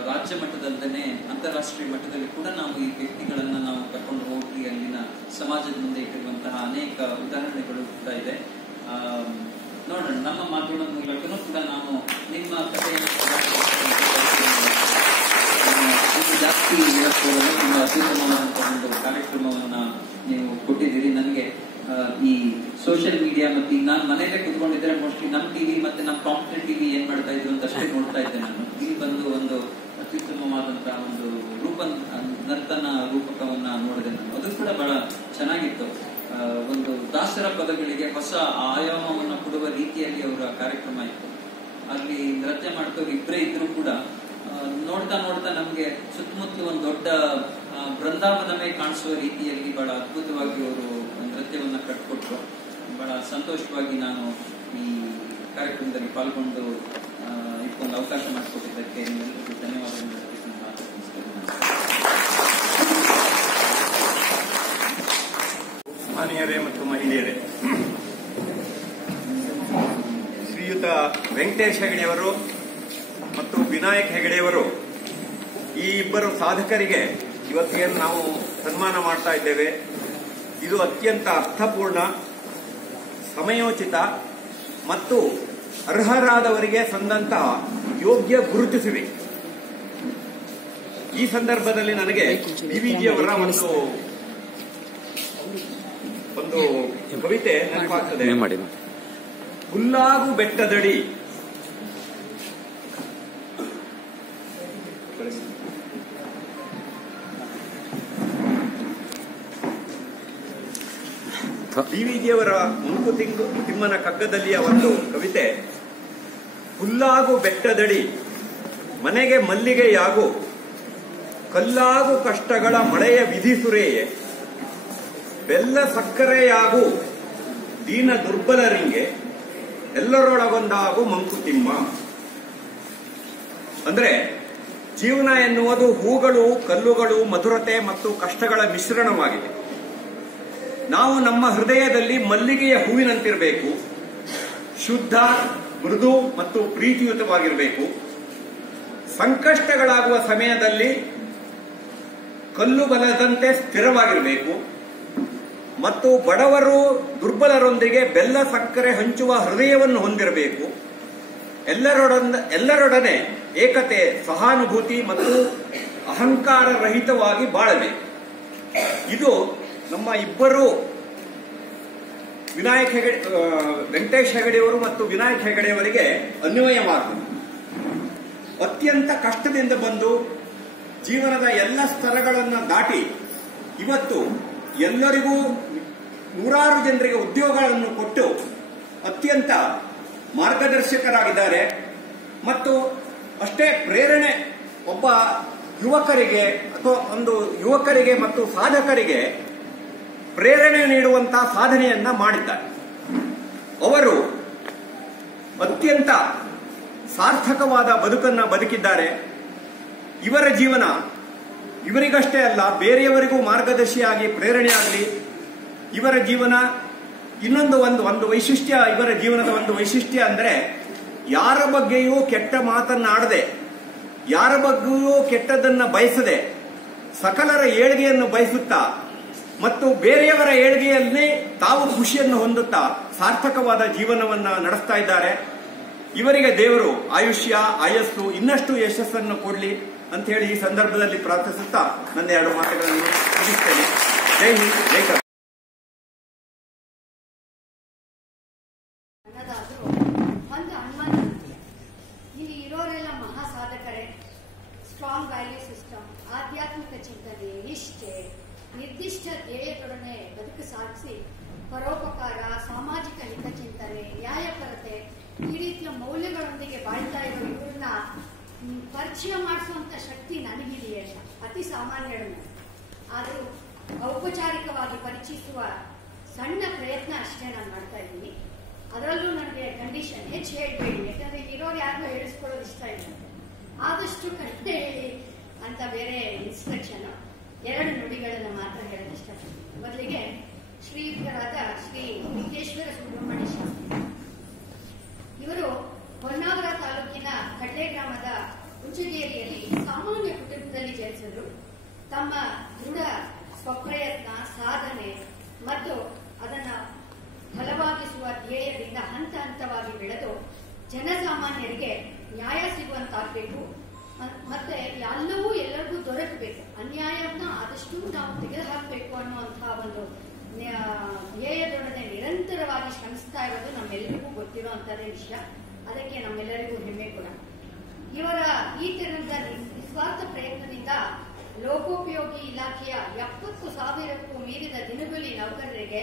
ರಾಜ್ಯ ಮಟ್ಟದಲ್ಲದೆ ಅಂತಾರಾಷ್ಟ್ರೀಯ ಮಟ್ಟದಲ್ಲಿ ಕೂಡ ನಾವು ಈ ವ್ಯಕ್ತಿಗಳನ್ನ ನಾವು ಕರ್ಕೊಂಡು ಹೋಗಿ ಅಲ್ಲಿನ ಸಮಾಜದ ಮುಂದೆ ಇಟ್ಟಿರುವಂತಹ ಅನೇಕ ಉದಾಹರಣೆಗಳು ಕೂಡ ಇದೆ. ನೋಡೋಣ, ನಮ್ಮ ಮಾಧ್ಯಮದ ಮೂಲಕನೂ ಕೂಡ ನಾವು ನಿಮ್ಮ ಕಥೆಯನ್ನು ಜಾಸ್ತಿ ತುಂಬಾ ಅತ್ಯುತ್ತಮವಾದಂತಹ ಒಂದು ಕಾರ್ಯಕ್ರಮವನ್ನ ನೀವು ಕೊಟ್ಟಿದ್ದೀರಿ. ನನಗೆ ಈ ಸೋಷಿಯಲ್ ಮೀಡಿಯಾ ಮತ್ತೆ ಈಗ ನಾನು ಮನೆಯಲ್ಲೇ ಕುತ್ಕೊಂಡಿದ್ರೆ ಮೋಸ್ಟ್ಲಿ ನಮ್ಮ ಟಿವಿ ಮತ್ತೆ ನಮ್ಮ ಕಾಂಪಿಟೇಟಿವ್ ಟಿವಿ ಏನ್ ಮಾಡ್ತಾ ಇದ್ರು ಅಂತ ಅಷ್ಟೇ ನೋಡ್ತಾ ಇದ್ದೆ ನಾನು. ಇಲ್ಲಿ ಬಂದು ಒಂದು ಅತ್ಯುತ್ತಮವಾದಂತಹ ಒಂದು ನರ್ತನ ರೂಪಕವನ್ನ ನೋಡಿದೆ ನಾನು. ಅದು ಕೂಡ ಬಹಳ ಚೆನ್ನಾಗಿತ್ತು. ಒಂದು ದಾಸರ ಪದಗಳಿಗೆ ಹೊಸ ಆಯಾಮವನ್ನು ಕೊಡುವ ರೀತಿಯಲ್ಲಿ ಅವರ ಕಾರ್ಯಕ್ರಮ ಇತ್ತು. ಅಲ್ಲಿ ನೃತ್ಯ ಮಾಡ್ತವ್ರು ಇಬ್ಬರೇ ಇದ್ರು ಕೂಡ ನೋಡ್ತಾ ನೋಡ್ತಾ ನಮ್ಗೆ ಸುತ್ತಮುತ್ತಲು ಒಂದು ದೊಡ್ಡ ಬೃಂದಾವನವೇ ಕಾಣಿಸುವ ರೀತಿಯಲ್ಲಿ ಬಹಳ ಅದ್ಭುತವಾಗಿ ಅವರು ನೃತ್ಯವನ್ನ ಕಟ್ಕೊಟ್ರು. ಬಹಳ ಸಂತೋಷವಾಗಿ ನಾನು ಈ ಕಾರ್ಯಕ್ರಮದಲ್ಲಿ ಪಾಲ್ಗೊಂಡು ಇದಕ್ಕೊಂದು ಅವಕಾಶ ಮಾಡಿಕೊಟ್ಟಿದ್ದಕ್ಕೆ ನಿಮ್ಮೆಲ್ಲರಿಗೂ ಧನ್ಯವಾದಗಳು ಮಾನ್ಯರೇ ಮತ್ತು ಮಹಿಳೆಯರೇ, ಶ್ರೀಯುತ ವೆಂಕಟೇಶ್ ಹೆಗಡೆಯವರು ಮತ್ತು ವಿನಾಯಕ್ ಹೆಗಡೆಯವರು ಈ ಇಬ್ಬರು ಸಾಧಕರಿಗೆ ಇವತ್ತೇನು ನಾವು ಸನ್ಮಾನ ಮಾಡ್ತಾ ಇದ್ದೇವೆ, ಇದು ಅತ್ಯಂತ ಅರ್ಥಪೂರ್ಣ, ಸಮಯೋಚಿತ ಮತ್ತು ಅರ್ಹರಾದವರಿಗೆ ಸಂದಂತಹ ಯೋಗ್ಯ ಗುರುತಿಸುವಿಕೆ. ಈ ಸಂದರ್ಭದಲ್ಲಿ ನನಗೆ ಡಿವಿಜಿಯವರ ಒಂದು ಒಂದು ಕವಿತೆ ನೆನಪಾಗ್ತದೆ. ಹುಲ್ಲಾಗು ಬೆಟ್ಟದಡಿ ಡಿ.ವಿ.ಜಿಯವರ ಮುಂಕು ತಿಮ್ಮನ ಕಗ್ಗದಲ್ಲಿಯ ಒಂದು ಕವಿತೆ. ಹುಲ್ಲಾಗು ಬೆಟ್ಟದಡಿ ಮನೆಗೆ ಮಲ್ಲಿಗೆಯಾಗು, ಕಲ್ಲಾಗು ಕಷ್ಟಗಳ ಮಳೆಯ ವಿಧಿಸುರೆಯೇ, ಬೆಲ್ಲ ಸಕ್ಕರೆಯಾಗು ದೀನ ದುರ್ಬಲರಿಂಗೆ, ಎಲ್ಲರೊಳಗೊಂದಾಗು ಮಂಕುತಿಮ್ಮ. ಅಂದ್ರೆ ಜೀವನ ಎನ್ನುವುದು ಹೂಗಳು, ಕಲ್ಲುಗಳು, ಮಧುರತೆ ಮತ್ತು ಕಷ್ಟಗಳ ಮಿಶ್ರಣವಾಗಿದೆ. ನಾವು ನಮ್ಮ ಹೃದಯದಲ್ಲಿ ಮಲ್ಲಿಗೆಯ ಹೂವಿನಂತಿರಬೇಕು, ಶುದ್ಧ, ಮೃದು ಮತ್ತು ಪ್ರೀತಿಯುತವಾಗಿರಬೇಕು. ಸಂಕಷ್ಟಗಳಾಗುವ ಸಮಯದಲ್ಲಿ ಕಲ್ಲು ಬಲದಂತೆ ಸ್ಥಿರವಾಗಿರಬೇಕು ಮತ್ತು ಬಡವರು ದುರ್ಬಲರೊಂದಿಗೆ ಬೆಲ್ಲ ಸಕ್ಕರೆ ಹಂಚುವ ಹೃದಯವನ್ನು ಹೊಂದಿರಬೇಕು. ಎಲ್ಲರೊಡನೆ ಏಕತೆ, ಸಹಾನುಭೂತಿ ಮತ್ತು ಅಹಂಕಾರ ರಹಿತವಾಗಿ ಬಾಳಬೇಕು. ಇದು ನಮ್ಮ ಇಬ್ಬರು ವೆಂಕಟೇಶ್ ಹೆಗಡೆಯವರು ಮತ್ತು ವಿನಾಯಕ್ ಹೆಗಡೆಯವರಿಗೆ ಅನ್ವಯವಾಗುವುದು. ಅತ್ಯಂತ ಕಷ್ಟದಿಂದ ಬಂದು ಜೀವನದ ಎಲ್ಲ ಸ್ತರಗಳನ್ನು ದಾಟಿ ಇವತ್ತು ಎಲ್ಲರಿಗೂ ನೂರಾರು ಜನರಿಗೆ ಉದ್ಯೋಗಗಳನ್ನು ಕೊಟ್ಟು ಅತ್ಯಂತ ಮಾರ್ಗದರ್ಶಕರಾಗಿದ್ದಾರೆ. ಮತ್ತು ಅಷ್ಟೇ ಪ್ರೇರಣೆ ಒಬ್ಬ ಯುವಕರಿಗೆ ಅಥವಾ ಒಂದು ಯುವಕರಿಗೆ ಮತ್ತು ಸಾಧಕರಿಗೆ ಪ್ರೇರಣೆ ನೀಡುವಂತಹ ಸಾಧನೆಯನ್ನ ಮಾಡಿದ್ದಾರೆ. ಅವರು ಅತ್ಯಂತ ಸಾರ್ಥಕವಾದ ಬದುಕನ್ನ ಬದುಕಿದ್ದಾರೆ. ಇವರ ಜೀವನ ಇವರಿಗಷ್ಟೇ ಅಲ್ಲ, ಬೇರೆಯವರಿಗೂ ಮಾರ್ಗದರ್ಶಿಯಾಗಿ ಪ್ರೇರಣೆಯಾಗಲಿ. ಇವರ ಜೀವನ ಇನ್ನೊಂದು ಒಂದು ವೈಶಿಷ್ಟ್ಯ, ಇವರ ಜೀವನದ ಒಂದು ವೈಶಿಷ್ಟ್ಯ ಅಂದ್ರೆ ಯಾರ ಬಗ್ಗೆಯೂ ಕೆಟ್ಟ ಮಾತನ್ನಾಡದೆ, ಯಾರ ಬಗ್ಗೆಯೂ ಕೆಟ್ಟದನ್ನ ಬಯಸದೆ, ಸಕಲರ ಏಳ್ಗೆಯನ್ನು ಬಯಸುತ್ತಾ ಮತ್ತು ಬೇರೆಯವರ ಏಳ್ಗೆಯಲ್ಲಿ ತಾವು ಖುಷಿಯನ್ನು ಹೊಂದುತ್ತಾ ಸಾರ್ಥಕವಾದ ಜೀವನವನ್ನ ನಡೆಸ್ತಾ ಇದ್ದಾರೆ. ಇವರಿಗೆ ದೇವರು ಆಯುಷ್ಯ, ಆಯಸ್ಸು, ಇನ್ನಷ್ಟು ಯಶಸ್ಸನ್ನು ಕೊಡಲಿ ಅಂತ ಹೇಳಿ ಈ ಸಂದರ್ಭದಲ್ಲಿ ಪ್ರಾರ್ಥಿಸುತ್ತಾ ನನ್ನ 2 ಮಾತುಗಳನ್ನು ಮುಗಿಸ್ತೇನೆ. ಜೈ ಹಿಂದ್, ಜೈ ಕರ್ನಾಟಕ. ಒಂದು ಅನುಮಾನ, ಇಲ್ಲಿ ಇರೋರೆಲ್ಲ ಮಹಾ ಸಾಧಕರೇ. ಸ್ಟ್ರಾಂಗ್ ವ್ಯಾಲ್ಯೂ ಸಿಸ್ಟಮ್, ಆಧ್ಯಾತ್ಮಿಕ ಚಿಂತನೆ, ನಿಷ್ಠೆ, ನಿರ್ದಿಷ್ಟ ಧ್ಯೇಯದೊಡನೆ ಬದುಕು ಸಾಗಿಸಿ ಪರೋಪಕಾರ, ಸಾಮಾಜಿಕ ಹಿತಚಿಂತನೆ, ನ್ಯಾಯಪರತೆ, ಈ ರೀತಿಯ ಮೌಲ್ಯಗಳೊಂದಿಗೆ ಬಾಳ್ತಾ ಇರೋ ಇವ್ರನ್ನ ಪರಿಚಯ ಮಾಡಿಸುವಂತ ಶಕ್ತಿ ನನಗಿದೆಯೇ? ಅತಿ ಸಾಮಾನ್ಯರನ್ನು ಆದರೂ ಔಪಚಾರಿಕವಾಗಿ ಪರಿಚಯಿಸುವ ಸಣ್ಣ ಪ್ರಯತ್ನ ಅಷ್ಟೇ ನಾನು ಮಾಡ್ತಾ ಇದ್ದೀನಿ. ಅದರಲ್ಲೂ ನನಗೆ ಕಂಡೀಷನ್ ಹೆಚ್ಚು ಹೇಳ್ಬೇಡಿ, ಯಾಕಂದ್ರೆ ಇರೋರು ಯಾರಿಗೂ ಹೇಳಿಸ್ಕೊಳ್ಳೋದು ಇಷ್ಟ ಇಲ್ಲ. ಆದಷ್ಟು ಕಡಿಮೆ ಹೇಳಿ ಅಂತ ಬೇರೆ ಇನ್ಸ್ಟ್ರಕ್ಷನ್. 2 ನುಡಿಗಳನ್ನು ಮಾತ್ರ ಹೇಳಲು ಇಷ್ಟಪಡ್ತೀನಿ. ಮೊದಲಿಗೆ ಶ್ರೀಯುತರಾದ ಶ್ರೀ ಲಿಂಗೇಶ್ವರ ಸುಬ್ರಹ್ಮಣ್ಯ ಶಾಸ್ತ್ರಿ ಇವರು ಹೊನ್ನಾವರ ತಾಲೂಕಿನ ಕಡ್ಲೆ ಗ್ರಾಮದ ಉಂಚಗೇರಿಯಲ್ಲಿ ಸಾಮಾನ್ಯ ಕುಟುಂಬದಲ್ಲಿ ಜನಿಸಿದ್ರು. ತಮ್ಮ ದೃಢ ಸ್ವಪ್ರಯತ್ನ, ಸಾಧನೆ ಮತ್ತು ಅದನ್ನು ಫಲವಾಗಿಸುವ ಧ್ಯೇಯದಿಂದ ಹಂತ ಹಂತವಾಗಿ ಬೆಳೆದು ಜನಸಾಮಾನ್ಯರಿಗೆ ನ್ಯಾಯ ಸಿಗುವಂತಾಗಬೇಕು, ಮತ್ತೆ ಎಲ್ಲವೂ ಎಲ್ಲರಿಗೂ ದೊರಕಬೇಕು, ಅನ್ಯಾಯವನ್ನ ಆದಷ್ಟು ನಾವು ತೆಗೆದುಹಾಕಬೇಕು ಅನ್ನುವಂತಹ ಒಂದು ಧ್ಯೇಯದೊಡನೆ ನಿರಂತರವಾಗಿ ಶ್ರಮಿಸ್ತಾ ಇರೋದು ನಮ್ಮೆಲ್ಲರಿಗೂ ಗೊತ್ತಿರುವಂತದೇ ವಿಷಯ. ಅದಕ್ಕೆ ನಮ್ಮೆಲ್ಲರಿಗೂ ಹೆಮ್ಮೆ ಕೂಡ. ಇವರ ಈ ತೆರನಾದ ನಿಸ್ವಾರ್ಥ ಪ್ರಯತ್ನದಿಂದ ಲೋಕೋಪಯೋಗಿ ಇಲಾಖೆಯ 70,000ಕ್ಕೂ ಮೀರಿದ ದಿನಗೂಲಿ ನೌಕರರಿಗೆ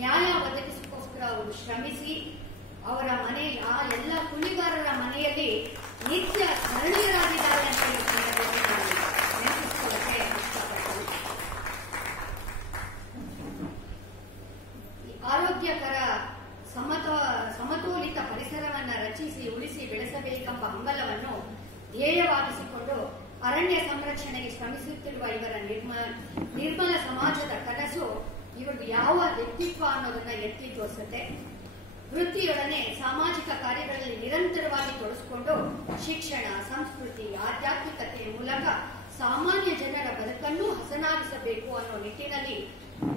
ನ್ಯಾಯ ಒದಗಿಸೋಸ್ಕರ ಅವರು ಶ್ರಮಿಸಿ ಅವರ ಮನೆ, ಆ ಎಲ್ಲ ಕೂಲಿಗಾರರ ಮನೆಯಲ್ಲಿ ನಿತ್ಯ ಸ್ಮರಣೀಯರಾಗಿದ್ದಾರೆ ಅಂತ ನೆನಪಿಸಿಕೊಳ್ಳಕ್ಕೆ ಇಷ್ಟಪಡ್ತೀನಿ. ಆರೋಗ್ಯಕರ ಸಮತೋಲಿತ ಪರಿಸರವನ್ನ ರಚಿಸಿ ಉಳಿಸಿ ಬೆಳೆಸಬೇಕೆಂಬ ಹಂಬಲವನ್ನು ಧ್ಯೇಯವಾಗಿಸಿಕೊಂಡು ಅರಣ್ಯ ಸಂರಕ್ಷಣೆಗೆ ಶ್ರಮಿಸುತ್ತಿರುವ ಇವರ ನಿರ್ಮಲ ಸಮಾಜದ ಕನಸು ಇವರು ಯಾವ ವ್ಯಕ್ತಿತ್ವ ಅನ್ನೋದನ್ನ ಎತ್ತಿ ತೋರಿಸುತ್ತೆ. ವೃತ್ತಿಯೊಡನೆ ಸಾಮಾಜಿಕ ಕಾರ್ಯಗಳಲ್ಲಿ ನಿರಂತರವಾಗಿ ತೊಡಗಿಸಿಕೊಂಡು ಶಿಕ್ಷಣ, ಸಂಸ್ಕೃತಿ, ಆಧ್ಯಾತ್ಮಿಕತೆಯ ಮೂಲಕ ಸಾಮಾನ್ಯ ಜನರ ಬದುಕನ್ನು ಹಸನಾಗಿಸಬೇಕು ಅನ್ನೋ ನಿಟ್ಟಿನಲ್ಲಿ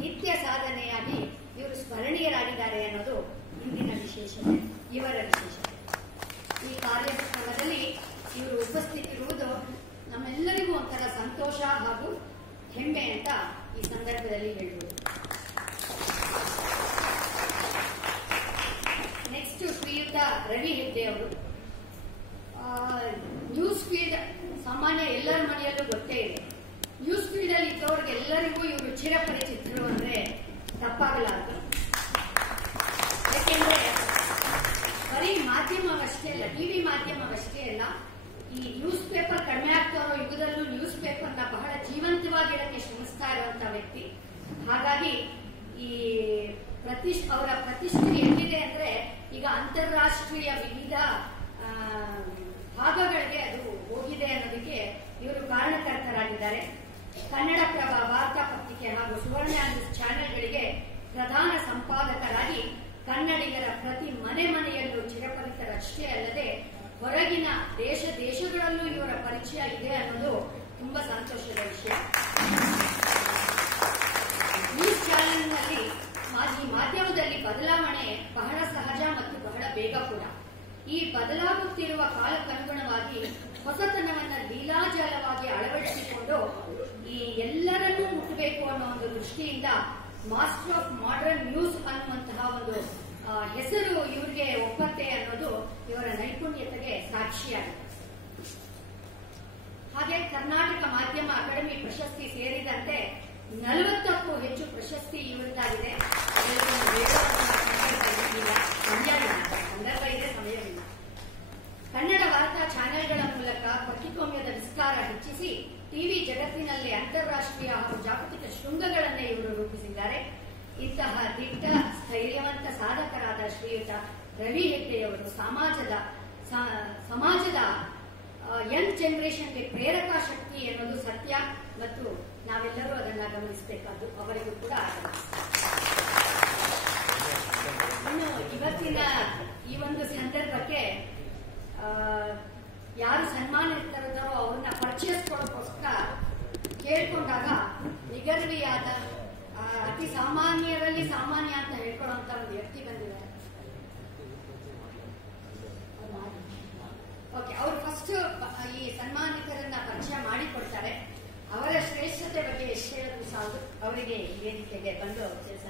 ನಿತ್ಯ ಸಾಧನೆಯಾಗಿ ಇವರು ಸ್ಮರಣೀಯರಾಗಿದ್ದಾರೆ ಅನ್ನೋದು ಇಂದಿನ ವಿಶೇಷತೆ, ಇವರ ವಿಶೇಷತೆ. ಈ ಕಾರ್ಯಕ್ರಮದಲ್ಲಿ ಇವರು ಉಪಸ್ಥಿತಿರುವುದು ನಮ್ಮೆಲ್ಲರಿಗೂ ಒಂಥರ ಸಂತೋಷ ಹಾಗೂ ಹೆಮ್ಮೆ ಅಂತ ಈ ಸಂದರ್ಭದಲ್ಲಿ ಹೇಳ್ಬೋದು. ಅವರು. ನ್ಯೂಸ್ ಫೀಡ್ ಸಾಮಾನ್ಯ ಎಲ್ಲರ ಮನೆಯಲ್ಲೂ ಗೊತ್ತೇ ಇದೆ. ನ್ಯೂಸ್ ಫೀಡ್ ಅಲ್ಲಿ ಇದ್ದವ್ರಿಗೆ ಎಲ್ಲರಿಗೂ ಇವರು ಚಿರಪರಿಚಿತರು ಅಂದ್ರೆ ತಪ್ಪಾಗಲಾರದು. ಯಾಕೆಂದ್ರೆ ಬರೀ ಮಾಧ್ಯಮವಷ್ಟೇ ಅಲ್ಲ, ಟಿವಿ ಮಾಧ್ಯಮವಷ್ಟೇ ಅಲ್ಲ, ಈ ನ್ಯೂಸ್ ಪೇಪರ್ ಕಡಿಮೆ ಆಗ್ತಾ ಇರೋ ಯುಗದಲ್ಲೂ ನ್ಯೂಸ್ ಪೇಪರ್ನ ಬಹಳ ಜೀವಂತವಾಗಿಡಕ್ಕೆ ಶ್ರಮಿಸ್ತಾ ಇರುವಂತಹ ವ್ಯಕ್ತಿ. ಹಾಗಾಗಿ ಈ ಅವರ ಪ್ರತಿಷ್ಠೆ ಎಲ್ಲಿದೆ ಅಂದ್ರೆ ಈಗ ಅಂತಾರಾಷ್ಟ್ರೀಯ ವಿವಿಧ ಭಾಗಗಳಿಗೆ ಅದು ಹೋಗಿದೆ ಅನ್ನೋದಕ್ಕೆ ಇವರು ಕಾರಣಕರ್ತರಾಗಿದ್ದಾರೆ. ಕನ್ನಡಪ್ರಭ, ವಾರ್ತಾ ಪತ್ರಿಕೆ ಹಾಗೂ ಸುವರ್ಣ ನ್ಯೂಸ್ ಚಾನೆಲ್ಗಳಿಗೆ ಪ್ರಧಾನ ಸಂಪಾದಕರಾಗಿ ಕನ್ನಡಿಗರ ಪ್ರತಿ ಮನೆಯಲ್ಲೂ ಚಿರಪರಿತರಷ್ಟೇ ಅಲ್ಲದೆ ಹೊರಗಿನ ದೇಶಗಳಲ್ಲೂ ಇವರ ಪರಿಚಯ ಇದೆ ಅನ್ನೋದು ತುಂಬಾ ಸಂತೋಷದ ವಿಷಯ. ನ್ಯೂಸ್ ಚಾನೆಲ್ನಲ್ಲಿ ಈ ಮಾಧ್ಯಮದಲ್ಲಿ ಬದಲಾವಣೆ ಬಹಳ ಸಹಜ ಮತ್ತು ಬಹಳ ಬೇಗ ಕೂಡ. ಈ ಬದಲಾಗುತ್ತಿರುವ ಕಾಲಕ್ಕನುಗುಣವಾಗಿ ಹೊಸತನವನ್ನ ಲೀಲಾಜಾಲವಾಗಿ ಅಳವಡಿಸಿಕೊಂಡು ಈ ಎಲ್ಲರನ್ನೂ ಮುಟ್ಟಬೇಕು ಅನ್ನೋ ಒಂದು ದೃಷ್ಟಿಯಿಂದ ಮಾಸ್ಟರ್ ಆಫ್ ಮಾಡರ್ನ್ ನ್ಯೂಸ್ ಅನ್ನುವಂತಹ ಒಂದು ಹೆಸರು ಇವರಿಗೆ ಒಪ್ಪತ್ತೆ ಅನ್ನೋದು ಇವರ ನೈಪುಣ್ಯತೆಗೆ ಸಾಕ್ಷಿಯಾಗಿದೆ. ಹಾಗೆ ಕರ್ನಾಟಕ ಮಾಧ್ಯಮ ಅಕಾಡೆಮಿ ಪ್ರಶಸ್ತಿ ಸೇರಿದಂತೆ 40ಕ್ಕೂ ಹೆಚ್ಚು ಪ್ರಶಸ್ತಿ ಇವರದ್ದಾಗಿದೆ. ಸಂದರ್ಭ ಇದೆ, ಸಮಯವಿಲ್ಲ. ಕನ್ನಡ ವಾರ್ತಾ ಚಾನೆಲ್ಗಳ ಮೂಲಕ ಪತ್ರಿಕೋದ್ಯಮದ ವಿಸ್ತಾರ ಹೆಚ್ಚಿಸಿ ಟಿವಿ ಜಗತ್ತಿನಲ್ಲೇ ಅಂತಾರಾಷ್ಟ್ರೀಯ ಹಾಗೂ ಜಾಗತಿಕ ಶೃಂಗಗಳನ್ನೇ ಇವರು ರೂಪಿಸಿದ್ದಾರೆ. ಇಂತಹ ದಿಟ್ಟ ಸ್ಥೈರ್ಯವಂತ ಸಾಧಕರಾದ ಶ್ರೀಯುತ ರವಿ ಹೆಗ್ಡೆಯವರು ಸಮಾಜದ ಯಂಗ್ ಜನರೇಷನ್ಗೆ ಪ್ರೇರಕ ಶಕ್ತಿ ಎನ್ನುವುದು ಸತ್ಯ ಮತ್ತು ನಾವೆಲ್ಲರೂ ಅದನ್ನ ಗಮನಿಸಬೇಕಾದ್ದು ಅವರಿಗೂ ಕೂಡ. ಇನ್ನು ಇವತ್ತಿನ ಈ ಒಂದು ಸಂದರ್ಭಕ್ಕೆ ಯಾರು ಸನ್ಮಾನಿತರಿದ್ದಾರೋ ಅವ್ರನ್ನ ಪರಿಚಯಿಸ್ಕೊಳ್ಳೋಕ್ಕೋಸ್ಕರ ಕೇಳ್ಕೊಂಡಾಗ ನಿಗರ್ವಿಯಾದ ಅತಿ ಸಾಮಾನ್ಯರಲ್ಲಿ ಸಾಮಾನ್ಯ ಅಂತ ಹೇಳ್ಕೊಳ್ಳುವಂತ ಒಂದು ವ್ಯಕ್ತಿ ಬಂದಿದ್ದಾರೆ. ಓಕೆ, ಅವರು ಫಸ್ಟ್ ಈ ಸನ್ಮಾನಿತರನ್ನ ಪರಿಚಯ ಮಾಡಿಕೊಡ್ತಾರೆ. ಅವರ ಶ್ರೇಷ್ಠತೆ ಬಗ್ಗೆ ಎಷ್ಟು ಹೇಳಿದ್ರು ಸಾಕು, ಅವರಿಗೆ ವೇದಿಕೆಗೆ ಬಂದು ಕೆಲಸ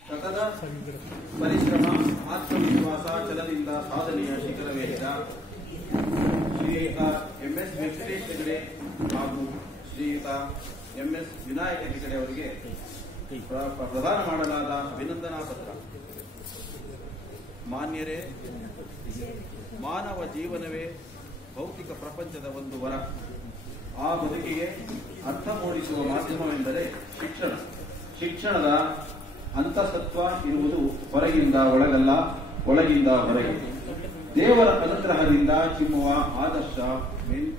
ಸತತ ಪರಿಶ್ರಮ, ಆತ್ಮವಿಶ್ವಾಸ, ಛಲದಿಂದ ಸಾಧನೆಯ ಶಿಖರವೇರಿದ ಶ್ರೀಯುತ ಎಂಎಸ್ ವೆಂಕಟೇಶ್ ಹೆಗಡೆ ಹಾಗೂ ಶ್ರೀಯುತ ಎಂಎಸ್ ವಿನಾಯಕ ಹೆಗಡೆ ಅವರಿಗೆ ಪ್ರದಾನ ಮಾಡಲಾದ ಅಭಿನಂದನಾ ಪತ್ರ. ಮಾನ್ಯರೇ, ಮಾನವ ಜೀವನವೇ ಭೌತಿಕ ಪ್ರಪಂಚದ ಒಂದು ವರ. ಆ ಬದುಕಿಗೆ ಅರ್ಥ ಮೂಡಿಸುವ ಮಾಧ್ಯಮವೆಂದರೆ ಶಿಕ್ಷಣ. ಶಿಕ್ಷಣದ ಅಂತಸತ್ವ ಇರುವುದು ಹೊರಗಿಂದ ಒಳಗಲ್ಲ, ಒಳಗಿಂದ ಹೊರಗೆ. ದೇವರ ಅನುಗ್ರಹದಿಂದ ಚಿಮ್ಮುವ ಆದರ್ಶ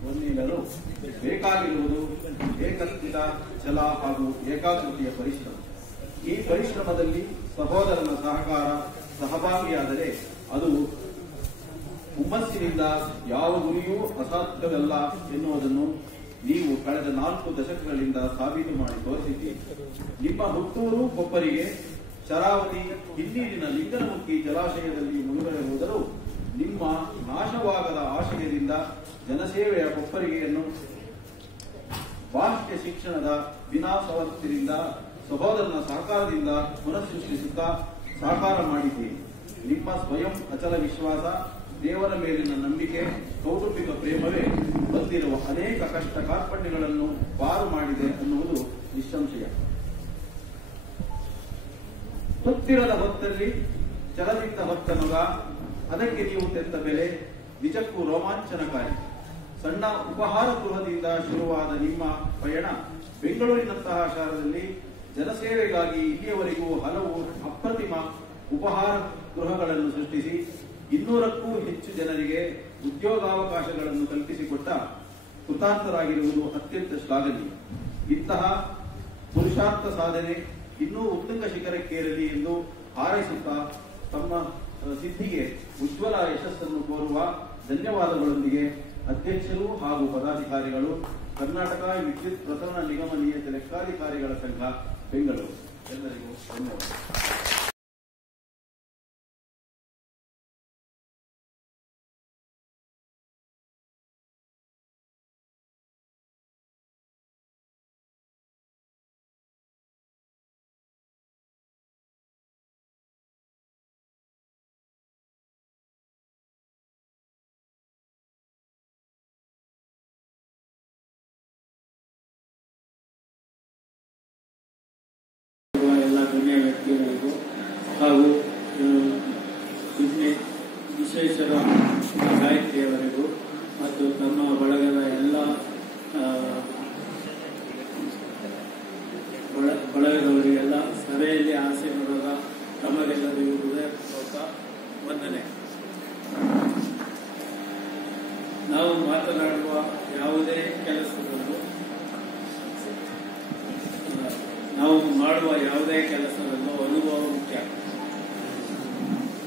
ಹೊಂದಿರಲು ಬೇಕಾಗಿರುವುದು ಏಕಸ್ಥಿತ ಛಲ ಹಾಗೂ ಏಕಾಗ್ರತೆಯ ಪರಿಶ್ರಮ. ಈ ಪರಿಶ್ರಮದಲ್ಲಿ ಸಹೋದರನ ಸಹಕಾರ ಸಹಭಾಗಿಯಾದರೆ ಅದು ಹುಮ್ಮಸ್ಸಿನಿಂದ ಯಾವ ಗುರಿಯೂ ಅಸಾಧ್ಯವಲ್ಲ ಎನ್ನುವುದನ್ನು ನೀವು ಕಳೆದ 4 ದಶಕಗಳಿಂದ ಸಾಬೀತು ಮಾಡಿ ತೋರಿಸಿದ್ದೀರಿ. ನಿಮ್ಮ ಹುಟ್ಟೂರು ಕೊಪ್ಪರಿಗೆ ಶರಾವತಿ ಹಿನ್ನೀರಿನ ಲಿಂಗನಮುಖಿ ಜಲಾಶಯದಲ್ಲಿ ಮುಳುಗಡೆ ಹೋದರೂ ನಿಮ್ಮ ನಾಶವಾಗದ ಆಶಯದಿಂದ ಜನಸೇವೆಯ ಕೊಪ್ಪರಿಗೆಯನ್ನು ಬಾಹ್ಯ ಶಿಕ್ಷಣದ ವಿನಾಶವತ್ತಿನಿಂದ ಸಹೋದರನ ಸಹಕಾರದಿಂದ ಪುನಃಸೃಷ್ಟಿಸುತ್ತಾ ಸಾಕಾರ ಮಾಡಿದ್ದೀರಿ. ನಿಮ್ಮ ಸ್ವಯಂ ಅಚಲ ವಿಶ್ವಾಸ, ದೇವರ ಮೇಲಿನ ನಂಬಿಕೆ, ಕೌಟುಂಬಿಕ ಪ್ರೇಮವೇ ಬಂದಿರುವ ಅನೇಕ ಕಷ್ಟ ಕಾರ್ಪಣ್ಯಗಳನ್ನು ಪಾರು ಮಾಡಿದೆ ಅನ್ನುವುದು ನಿಸ್ಸಂಶಯ. ತುತ್ತಿರದ ಹೊತ್ತಲ್ಲಿ ಚಲದಿದ್ದ ಹೊತ್ತ ಮಗ, ಅದಕ್ಕೆ ನೀವು ತೆತ್ತ ಬೆಲೆ ನಿಜಕ್ಕೂ ರೋಮಾಂಚನಕಾರಿ. ಸಣ್ಣ ಉಪಹಾರ ಗೃಹದಿಂದ ಶುರುವಾದ ನಿಮ್ಮ ಪಯಣ ಬೆಂಗಳೂರಿನಂತಹ ಶಹರದಲ್ಲಿ ಜನಸೇವೆಗಾಗಿ ಇಲ್ಲಿಯವರೆಗೂ ಹಲವು ಅಪ್ರತಿಮ ಉಪಹಾರ ಗೃಹಗಳನ್ನು ಸೃಷ್ಟಿಸಿ 200ಕ್ಕೂ ಹೆಚ್ಚು ಜನರಿಗೆ ಉದ್ಯೋಗಾವಕಾಶಗಳನ್ನು ಕಲ್ಪಿಸಿಕೊಟ್ಟ ಕೃತಾರ್ಥರಾಗಿರುವುದು ಅತ್ಯಂತ ಶ್ಲಾಘನೀಯ. ಇಂತಹ ಪುರುಷಾರ್ಥ ಸಾಧನೆ ಇನ್ನೂ ಉತ್ತುಂಗ ಶಿಖರಕ್ಕೇರಲಿ ಎಂದು ಹಾರೈಸುತ್ತಾ ತಮ್ಮ ಸಿದ್ಧಿಗೆ ಉಜ್ವಲ ಯಶಸ್ಸನ್ನು ಕೋರುವ ಧನ್ಯವಾದಗಳೊಂದಿಗೆ ಅಧ್ಯಕ್ಷರು ಹಾಗೂ ಪದಾಧಿಕಾರಿಗಳು, ಕರ್ನಾಟಕ ವಿದ್ಯುತ್ ಪ್ರಸರಣ ನಿಗಮ ನಿಯತ ಲೆಕ್ಕಾಧಿಕಾರಿಗಳ ಸಂಘ ಬೆಂಗಳೂರು. ಎಲ್ಲರಿಗೂ ಧನ್ಯವಾದ. ಎಲ್ಲ ಗಣ್ಯ ವ್ಯಕ್ತಿಗಳಿಗೂ ಹಾಗೂ ವಿಶ್ವೇಶ್ವರ ಗಾಯತ್ರಿಯವರಿಗೂ ಮತ್ತು ತಮ್ಮ ಬಳಗದ ಎಲ್ಲ ಬಳಗದವರಿಗೆಲ್ಲ ಸಭೆಯಲ್ಲಿ ಆಸೀನರಾದ ತಮಗೆಲ್ಲರಿಗೂ ಹೃದಯಪೂರ್ವಕ ವಂದನೆ. ನಾವು ಮಾತನಾಡುವ ಯಾವುದೇ ಕೆಲಸದಲ್ಲೂ ನಾವು ಮಾಡುವ ಯಾವುದೇ ಕೆಲಸದಲ್ಲೂ ಅನುಭವ ಮುಖ್ಯ.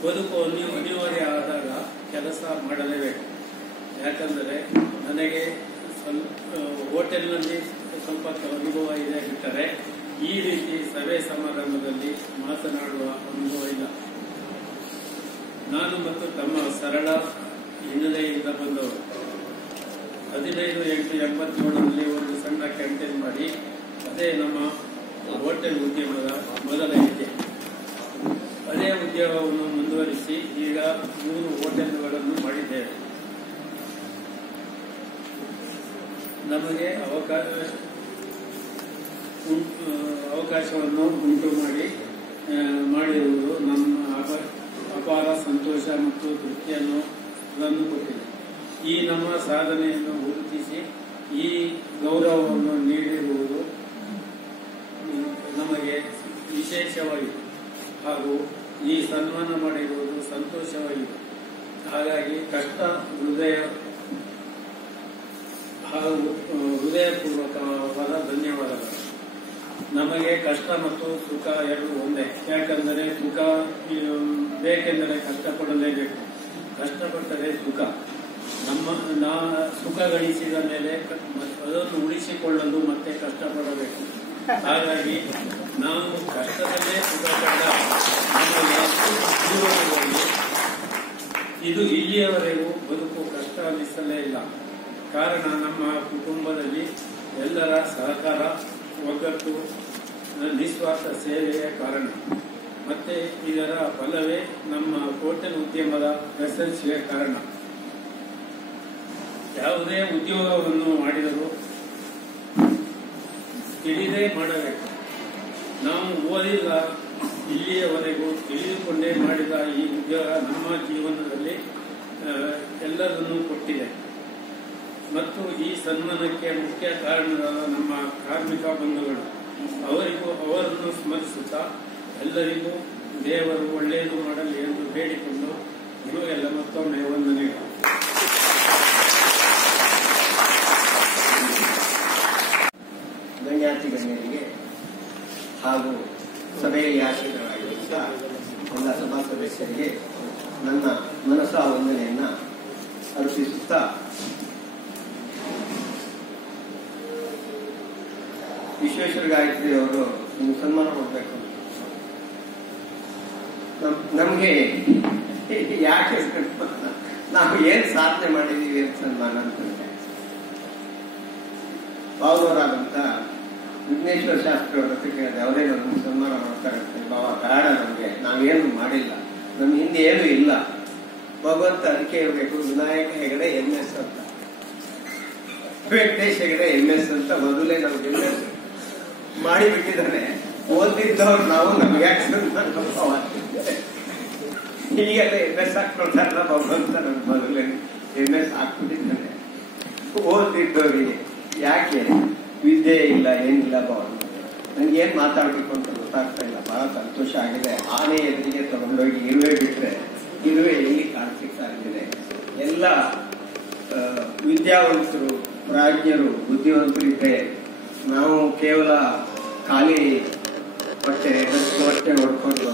ಬದುಕು ಅನಿವಾರ್ಯ ಆದಾಗ ಕೆಲಸ ಮಾಡಲೇಬೇಕು. ಯಾಕಂದರೆ ನನಗೆ ಹೋಟೆಲ್ನಲ್ಲಿ ಸ್ವಲ್ಪ ಅನುಭವ ಇದೆ ಬಿಟ್ಟರೆ ಈ ರೀತಿ ಸಭೆ ಸಮಾರಂಭದಲ್ಲಿ ಮಾತನಾಡುವ ಅನುಭವ ಇಲ್ಲ. ನಾನು ಮತ್ತು ತಮ್ಮ ಸರಳ ಹಿನ್ನೆಲೆಯಿಂದ ಬಂದವರು. 15/8/87ರಲ್ಲಿ ಒಂದು ಸಣ್ಣ ಕ್ಯಾಂಟೀನ್ ಮಾಡಿ ಅದೇ ನಮ್ಮ ಹೋಟೆಲ್ ಉದ್ಯಮದ ಮೊದಲ ಹೆಜ್ಜೆ. ಅದೇ ಉದ್ಯೋಗವನ್ನು ಮುಂದುವರಿಸಿ ಈಗ 3 ಹೋಟೆಲ್ಗಳನ್ನು ಮಾಡಿದ್ದೇವೆ. ನಮಗೆ ಅವಕಾಶವನ್ನು ಉಂಟು ಮಾಡಿರುವುದು ನಮ್ಮ ಅಪಾರ ಸಂತೋಷ ಮತ್ತು ತೃಪ್ತಿಯನ್ನು ತಂದುಕೊಟ್ಟಿದೆ. ಈ ನಮ್ಮ ಸಾಧನೆಯನ್ನು ಗುರುತಿಸಿ ಈ ಗೌರವವನ್ನು ನೀಡಿರುವುದು ನಮಗೆ ವಿಶೇಷವಾಗಿದೆ ಹಾಗೂ ಈ ಸನ್ಮಾನ ಮಾಡಿರುವುದು ಸಂತೋಷವಾಗಿದೆ. ಹಾಗಾಗಿ ಹೃದಯಪೂರ್ವಕವಾದ ಧನ್ಯವಾದಗಳು. ನಮಗೆ ಕಷ್ಟ ಮತ್ತು ಸುಖ ಎರಡು ಒಂದೇ. ಯಾಕಂದರೆ ಸುಖ ಬೇಕೆಂದರೆ ಕಷ್ಟಪಡಲೇಬೇಕು. ಕಷ್ಟಪಟ್ಟರೆ ಸುಖ. ಸುಖ ಗಳಿಸಿದ ಮೇಲೆ ಅದನ್ನು ಉಳಿಸಿಕೊಳ್ಳಲು ಮತ್ತೆ ಕಷ್ಟಪಡಬೇಕು. ಹಾಗಾಗಿ ನಾವು ಕಷ್ಟದಲ್ಲೇ ಸುಖ ಕಂಡ ಇದು ಇಲ್ಲಿಯವರೆಗೂ ಬದುಕು ಕಷ್ಟ ಅನ್ನಿಸಲೇ ಇಲ್ಲ. ಕಾರಣ ನಮ್ಮ ಕುಟುಂಬದಲ್ಲಿ ಎಲ್ಲರ ಸಹಕಾರ, ಒಗ್ಗಟ್ಟು, ನಿಸ್ವಾರ್ಥ ಸೇವೆಯ ಕಾರಣ. ಮತ್ತೆ ಇದರ ಫಲವೇ ನಮ್ಮ ಹೋಟೆಲ್ ಉದ್ಯಮದ ಯಶಸ್ಸಿಗೆ ಕಾರಣ. ಯಾವುದೇ ಉದ್ಯೋಗವನ್ನು ಮಾಡಿದರೂ ತಿಳಿದೇ ಮಾಡಬೇಕು. ನಾವು ಓದಿಲ್ಲ, ಇಲ್ಲಿಯವರೆಗೂ ತಿಳಿದುಕೊಂಡೇ ಮಾಡಿದ ಈ ಉದ್ಯೋಗ ನಮ್ಮ ಜೀವನದಲ್ಲಿ ಎಲ್ಲರನ್ನೂ ಕೊಟ್ಟಿದೆ. ಮತ್ತು ಈ ಸನ್ಮಾನಕ್ಕೆ ಮುಖ್ಯ ಕಾರಣರಾದ ನಮ್ಮ ಕಾರ್ಮಿಕ ಬಂಧುಗಳು, ಅವರನ್ನು ಸ್ಮರಿಸುತ್ತಾ ಎಲ್ಲರಿಗೂ ದೇವರು ಒಳ್ಳೆಯದು ಮಾಡಲಿ ಎಂದು ಬೇಡಿಕೊಂಡು ನಿಮಗೆಲ್ಲ ಮತ್ತೊಮ್ಮೆ ವಂದನೆಗಳು. ಗಣ್ಯಾತಿ ಗಣ್ಯರಿಗೆ ಹಾಗೂ ಸಭೆಯಲ್ಲಿ ಆಶೀರ್ವಾದವಾಗಿರುವಂತಹ ಎಲ್ಲ ಸಭಾ ಸದಸ್ಯರಿಗೆ ನನ್ನ ಮನಸ್ಸಾ ವಂದನೆಯನ್ನ ಅರ್ಪಿಸುತ್ತಾ ವಿಶ್ವೇಶ್ವರ ಗಾಯತ್ರಿ ಅವರು ನಿಮ್ಗೆ ಸನ್ಮಾನ ಮಾಡಬೇಕು. ನಮ್ಗೆ ಯಾಕೆ ನಾವು ಏನ್ ಸಾಧನೆ ಮಾಡಿದೀವಿ ಅಂತ ಸನ್ಮಾನ ಅಂತಂದ್ರೆ, ಬಾವನವರಾದಂತ ವಿಘ್ನೇಶ್ವರ ಶಾಸ್ತ್ರಿ ಅವರ ಹತ್ರ ಕೇಳಿದೆ, ಅವರೇ ನಮ್ಗೆ ಸನ್ಮಾನ ಮಾಡ್ತಾರಂತೆ. ಬಾವ ಬೇಡ, ನಮ್ಗೆ ನಾವೇನು ಮಾಡಿಲ್ಲ, ನಮ್ ಹಿಂದೆ ಏನು ಇಲ್ಲ, ಭಗವಂತ ಅದಕ್ಕೆ ಇರಬೇಕು. ವಿನಾಯಕ ಹೆಗಡೆ MS ಅಂತ, ವೆಂಕಟೇಶ್ ಹೆಗಡೆ MS ಅಂತ ಮೊದಲೇ ನಮ್ಗೆ MS ಮಾಡಿಬಿಟ್ಟಿದ್ದಾನೆ. ಓದಿದ್ದವ್ರು ನಾವು ನಮ್ಗೆ ಯಾಕೆ ಈಗೆಲ್ಲ MS ಹಾಕೊಳ್ತಾರಲ್ಲ, ಭಗವಂತ ನಮ್ಗೆ ಮೊದಲೇ MS ಹಾಕ್ಬಿಟ್ಟಿದ್ದಾನೆ. ಓದಿದ್ದವ್ರಿಗೆ ಯಾಕೆ ವಿದ್ಯೆ ಇಲ್ಲ, ಏನಿಲ್ಲ ಭಗವಂತ. ನನ್ಗೆ ಏನ್ ಮಾತಾಡ್ಬೇಕು ಅಂತ ಗೊತ್ತಾಗ್ತಾ ಇಲ್ಲ. ಬಹಳ ಸಂತೋಷ ಆಗಿದೆ. ಆನೆ ಎದುರಿಗೆ ತಗೊಂಡೋಗಿ ಇರುವೆ ಬಿಟ್ರೆ ಇರುವೆ ಎಲ್ಲಿ ಕಾಣಿಸ್ಲಿಕ್ಕಾಗಿದೆ. ಎಲ್ಲ ವಿದ್ಯಾವಂತರು, ಪ್ರಾಜ್ಞರು, ಬುದ್ಧಿವಂತರು ಇದ್ರೆ ನಾವು ಕೇವಲ ಖಾಲಿ ಹೊಟ್ಟೆ ಹೊಡ್ಕೊಂಡು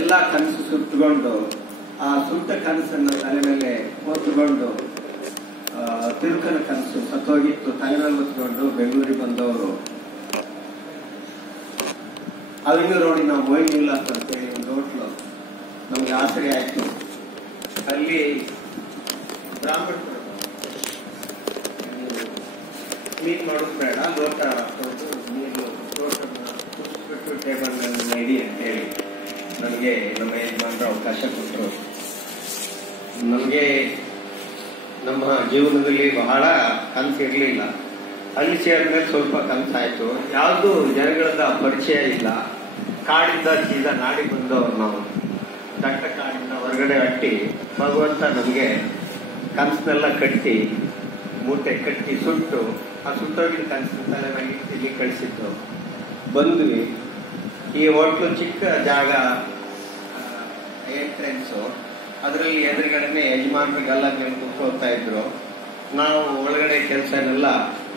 ಎಲ್ಲ ಕನಸು ಸುತ್ತಕೊಂಡು ಆ ಸುತ್ತ ಕನಸನ್ನ ತಲೆ ಮೇಲೆ ಹೊತ್ತುಕೊಂಡು ತಿರುಕನ ಕನಸು ಸತ್ತೋಗಿತ್ತು, ತಲೆಮೇಲೆ ಹೊತ್ಕೊಂಡು ಬೆಂಗಳೂರಿಗೆ ಬಂದವರು ಅವೆನ್ಯೂ ರೋಡಿನ ನಾವು ಮೊಯ್ನುಲ್ಲಾ ಅಂತೇಳಿ ಒಂದು ಹೋಟ್ಲು ನಮ್ಗೆ ಆಸರೆ ಆಯ್ತು. ಅಲ್ಲಿ ಬ್ರಾಹ್ಮಣರು ಕ್ಲೀನ್ ಮಾಡೋದು ಬೇಡ, ಲೋಟ ಹಾಕೊಂಡು ನೀರು ಲೋಟನ ಕುಡಿಸ್ಬಿಟ್ಟು ಟೇಬಲ್ ಇಡಿ ಅಂತ ಹೇಳಿ ನನಗೆ ನಮ್ಮ ಯಜಮಾನರು ಅವಕಾಶ ಕೊಟ್ಟರು. ನಮಗೆ ನಮ್ಮ ಜೀವನದಲ್ಲಿ ಬಹಳ ಕನಸಿರ್ಲಿಲ್ಲ. ಅಲ್ಲಿ ಸೇರಿದ್ಮೇಲೆ ಸ್ವಲ್ಪ ಕನಸಾಯ್ತು. ಯಾವುದು ಜನಗಳದ ಪರಿಚಯ ಇಲ್ಲ. ಕಾಡಿಂದ ಸೀದಾ ನಾಡಿ ಬಂದವರು ನಾವು. ದಟ್ಟ ಕಾಡಿಂದ ಹೊರಗಡೆ ಅಟ್ಟಿ ಭಗವಂತ ನಮಗೆ ಕನಸನ್ನೆಲ್ಲ ಕಟ್ಟಿ ಮೂಟೆ ಕಟ್ಟಿ ಸುಟ್ಟು ಆ ಸುಟ್ಟೋಗಿನ ಕನಸಿನ ತಲೆ ಮೇಲೆ ಇಲ್ಲಿ ಕಳಿಸಿತ್ತು. ಬಂದ್ವಿ. ಈ ಹೋಟ್ಲು ಚಿಕ್ಕ ಜಾಗ, ಎಂಟ್ರೆನ್ಸು. ಅದರಲ್ಲಿ ಎದುರುಗಡೆನೆ ಯಜಮಾನರಿಗೆಲ್ಲ ಕೂತ್ಕೊಳ್ತಾ ಇದ್ರು. ನಾವು ಒಳಗಡೆ ಕೆಲಸನೆಲ್ಲ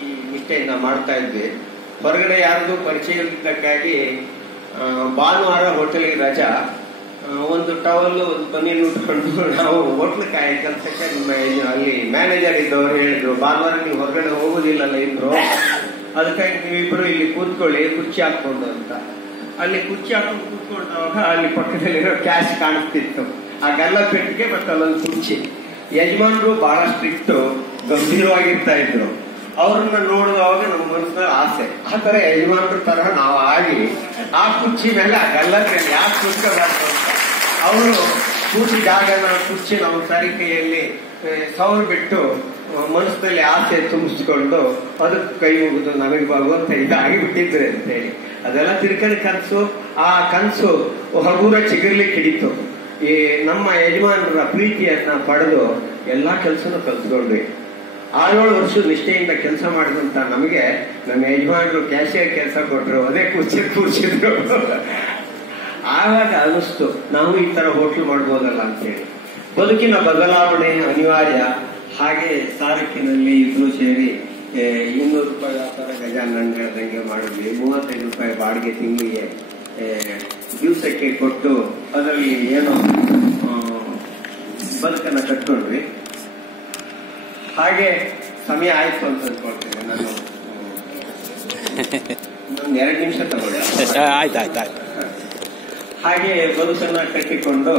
ಈ ನಿಷ್ಠೆಯಿಂದ ಮಾಡ್ತಾ ಇದ್ವಿ. ಹೊರಗಡೆ ಯಾರಿಗೂ ಪರಿಚಯ ಇದ್ದಕ್ಕಾಗಿ ಭಾನುವಾರ ಹೋಟೆಲ್ಗೆ ರಜಾ. ಒಂದು ಟವಲ್ ಒಂದು ಬನೀನು ಉಟ್ಕೊಂಡು ನಾವು ಹೋಟ್ಲು ಕೆಲಸಕ್ಕೆ ಅಲ್ಲಿ ಮ್ಯಾನೇಜರ್ ಇದ್ದವರು ಹೇಳಿದ್ರು, ಭಾನುವಾರ ನೀವು ಹೊರಗಡೆ ಹೋಗುದಿಲ್ಲಲ್ಲ ಇದ್ರು, ಅದಕ್ಕಾಗಿ ನೀವಿಬ್ರು ಇಲ್ಲಿ ಕೂತ್ಕೊಳ್ಳಿ ಕುರ್ಚಿ ಹಾಕೊಂಡು ಅಂತ. ಅಲ್ಲಿ ಕುರ್ಚಿ ಹಾಕೊಂಡು ಕೂತ್ಕೊಂಡಾಗ ಅಲ್ಲಿ ಪಕ್ಕದಲ್ಲಿರೋ ಕ್ಯಾಶ್ ಕಾಣಿಸ್ತಿತ್ತು. ಆ ಗಲ್ಲ ಪೆಟ್ಟಿಗೆ ಮತ್ತೆ ಅಲ್ಲೊಂದು ಕುರ್ಚಿ. ಯಜಮಾನರು ಬಹಳ ಸ್ಟ್ರಿಕ್ಟ್, ಗಂಭೀರವಾಗಿರ್ತಾ ಇದ್ರು. ಅವ್ರನ್ನ ನೋಡಿದವಾಗ ನಮ್ಮ ಮನಸ್ಸಿನಲ್ಲಿ ಆಸೆ, ಆ ತರ ಯಜಮಾನರ ತರ ನಾವು ಆಗಿ ಆ ಕುರ್ಚಿ ಮೇಲೆ ಆ ಗಲ್ಲದ ಮೇಲೆ ಯಾಕೆ ಕೂತ್ಕೋಬಾರ್ದು ಅಂತ ಅವರು ಕೂತಿ ಜಾಗನ ಕುರ್ಚಿ ನಮ್ಮ ತರೀಕೆಯಲ್ಲಿ ಸೌರು ಬಿಟ್ಟು ಮನಸ್ಸಿನಲ್ಲಿ ಆಸೆ ತುಂಬಿಸ್ಕೊಂಡು ಅದಕ್ಕೆ ಕೈ ಮುಗಿದು ನಮಗೆ ಭಗವಂತ ಇದಾಗಿಬಿಟ್ಟಿದ್ರೆ ಅಂತೇಳಿ ಅದೆಲ್ಲ ತಿರ್ಕದ ಕನಸು. ಆ ಕನಸು ಹಗುರ ಚಿಗುರ್ಲಿಕ್ಕೆ ಹಿಡಿತು. ಈ ನಮ್ಮ ಯಜಮಾನರ ಪ್ರೀತಿಯನ್ನ ಪಡೆದು ಎಲ್ಲಾ ಕೆಲಸನೂ ಕಲ್ತ್ಕೊಂಡ್ವಿ. 6-7 ವರ್ಷ ನಿಷ್ಠೆಯಿಂದ ಕೆಲಸ ಮಾಡಿದಂತ ನಮಗೆ ನಮ್ಮ ಯಜಮಾನರು ಕ್ಯಾಶಿಯರ್ ಕೆಲಸ ಕೊಟ್ಟರು, ಅದೇ ಕೂರ್ಸಿದ್ರು. ಆವಾಗ ಅನಿಸ್ತು ನಾವು ಈ ತರ ಹೋಟ್ಲ್ ಮಾಡ್ಬೋದಲ್ಲ ಅಂತೇಳಿ. ಬದುಕಿನ ಬದಲಾವಣೆ ಅನಿವಾರ್ಯ. ಹಾಗೆ ತಾರೀಕಿನಲ್ಲಿ ಇಬ್ರು ಸೇರಿ 200 ರೂಪಾಯಿ ವ್ಯಾಪಾರ ಗಜಾನನ್ ಹೇಳ್ದಂಗೆ ಮಾಡಿದ್ವಿ. 35 ರೂಪಾಯಿ ಬಾಡಿಗೆ ತಿಂಗಳಿಗೆ ದಿವಸಕ್ಕೆ ಕೊಟ್ಟು ಅದರಲ್ಲಿ ಏನೋ ಬದುಕನ್ನ ಕಟ್ಕೊಂಡ್ವಿ. ಹಾಗೆ ಸಮಯ ಆಯ್ತು ಅಂತ ಅನ್ಕೊಳ್ತೇನೆ. ನಾನು 2 ನಿಮಿಷ ತಗೊಂಡೆ. ಆಯ್ತಾಯ್ತು. ಹಾಗೆ ಬದುಕನ್ನ ಕಟ್ಟಿಕೊಂಡು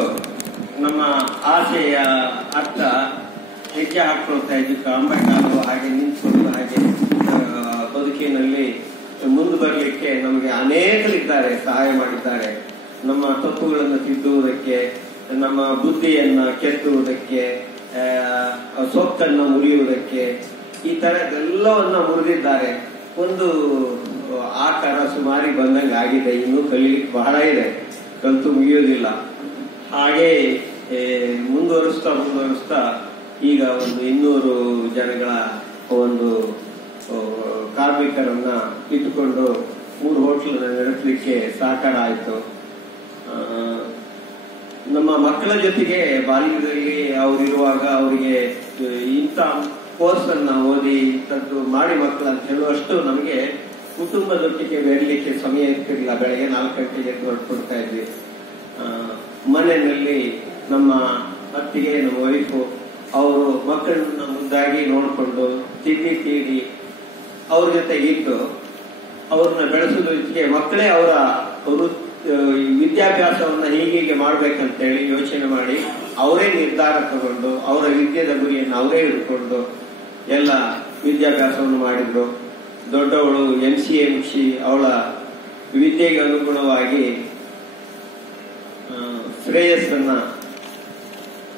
ನಮ್ಮ ಆಸೆಯ ಅರ್ಥ ಹೆಜ್ಜೆ ಹಾಕೊಳ್ತಾ ಇದ್ವಿ. ಅಂಬೆಕಾಲು ಹಾಗೆ ನಿಂತ್ಕೊಂಡು ಹಾಗೆ ಬದುಕಿನಲ್ಲಿ ಮುಂದೆ ಬರಲಿಕ್ಕೆ ನಮಗೆ ಅನೇಕರಿದ್ದಾರೆ, ಸಹಾಯ ಮಾಡಿದ್ದಾರೆ. ನಮ್ಮ ತಪ್ಪುಗಳನ್ನು ತಿದ್ದುವುದಕ್ಕೆ, ನಮ್ಮ ಬುದ್ಧಿಯನ್ನ ಕೆತ್ತುವುದಕ್ಕೆ, ಸೊಕ್ಕನ್ನು ಮುರಿಯುವುದಕ್ಕೆ, ಈ ತರದೆಲ್ಲವನ್ನ ಮುರಿದಿದ್ದಾರೆ. ಒಂದು ಆಕಾರ ಸುಮಾರಿ ಬಂದಂಗೆ ಆಗಿದೆ. ಇನ್ನೂ ಕಲೀಲಿಕ್ಕೆ ಬಹಳ ಇದೆ, ಕಲ್ತು ಮುಗಿಯೋದಿಲ್ಲ. ಹಾಗೆ ಮುಂದುವರಿಸ್ತಾ ಈಗ ಒಂದು 200 ಜನಗಳ ಒಂದು ಕಾರ್ಮಿಕರನ್ನ ಇಟ್ಟುಕೊಂಡು 3 ಹೋಟ್ಲನ್ನ ನಡೆಸಲಿಕ್ಕೆ ಸಹಕಾರ ಆಯಿತು. ನಮ್ಮ ಮಕ್ಕಳ ಜೊತೆಗೆ ಬಾಲ್ಯದಲ್ಲಿ ಅವರಿರುವಾಗ ಅವರಿಗೆ ಇಂಥ ಕೋರ್ಸ್ ಅನ್ನ ಓದಿ ಇಂಥದ್ದು ಮಾಡಿ ಮಕ್ಕಳು ಅಂತ ಹೇಳುವಷ್ಟು ನಮಗೆ ಕುಟುಂಬದೊಟ್ಟಿಗೆ ಬೆರಲಿಕ್ಕೆ ಸಮಯ ಇರ್ತಿರ್ಲಿಲ್ಲ. ಬೆಳಗ್ಗೆ 4 ಗಂಟೆಗೆ ಹೊರಟ್ಕೊಡ್ತಾ ಇದ್ವಿ. ಮನೆಯಲ್ಲಿ ನಮ್ಮ ಅತ್ತಿಗೆ, ನಮ್ಮ ವೈಫು, ಅವರು ಮಕ್ಕಳನ್ನ ಮುದ್ದಾಗಿ ನೋಡಿಕೊಂಡು ತಿಂಡಿ ತೀಡಿ ಅವ್ರ ಜೊತೆಗೆ ಇದ್ದು ಅವ್ರನ್ನ ಬೆಳೆಸೋದಕ್ಕೆ ಮಕ್ಕಳೇ ಅವರ ವಿದ್ಯಾಭ್ಯಾಸವನ್ನ ಹೀಗೆ ಮಾಡ್ಬೇಕಂತೇಳಿ ಯೋಚನೆ ಮಾಡಿ ಅವರೇ ನಿರ್ಧಾರ ತಗೊಂಡು ಅವರ ವಿದ್ಯೆದ ಗುರಿಯನ್ನು ಅವರೇ ಹಿಡ್ಕೊಂಡು ಎಲ್ಲ ವಿದ್ಯಾಭ್ಯಾಸವನ್ನು ಮಾಡಿದ್ರು. ದೊಡ್ಡವಳು MCA ಮುಗಿಸಿ ಅವಳ ವಿದ್ಯೆಗೆ ಅನುಗುಣವಾಗಿ ಶ್ರೇಯಸ್ಸನ್ನ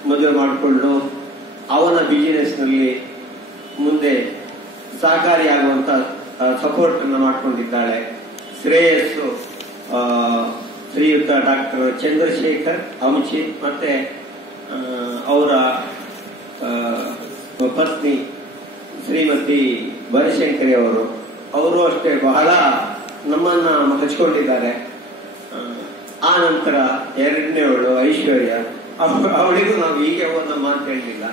ಮದುವೆ ಮಾಡಿಕೊಂಡು ಅವನ ಬಿಸಿನೆಸ್ ನಲ್ಲಿ ಮುಂದೆ ಸಹಕಾರಿಯಾಗುವಂತ ಸಪೋರ್ಟ್ ಅನ್ನ ಮಾಡ್ಕೊಂಡಿದ್ದಾಳೆ. ಶ್ರೇಯಸ್ಸು ಶ್ರೀಯುತ ಡಾಕ್ಟರ್ ಚಂದ್ರಶೇಖರ್ ಅಮಚಿ ಮತ್ತೆ ಅವರ ಪತ್ನಿ ಶ್ರೀಮತಿ ಬನಶಂಕರಿ ಅವರು ಅಷ್ಟೇ ಬಹಳ ನಮ್ಮನ್ನ ಹಚ್ಕೊಂಡಿದ್ದಾರೆ. ಆ ನಂತರ 2ನೇವಳು ಐಶ್ವರ್ಯ, ಅವಳಿಗೂ ನಾವು ಹೀಗೆ ಓದಮ್ಮ ಅಂತ ಹೇಳಲಿಲ್ಲ.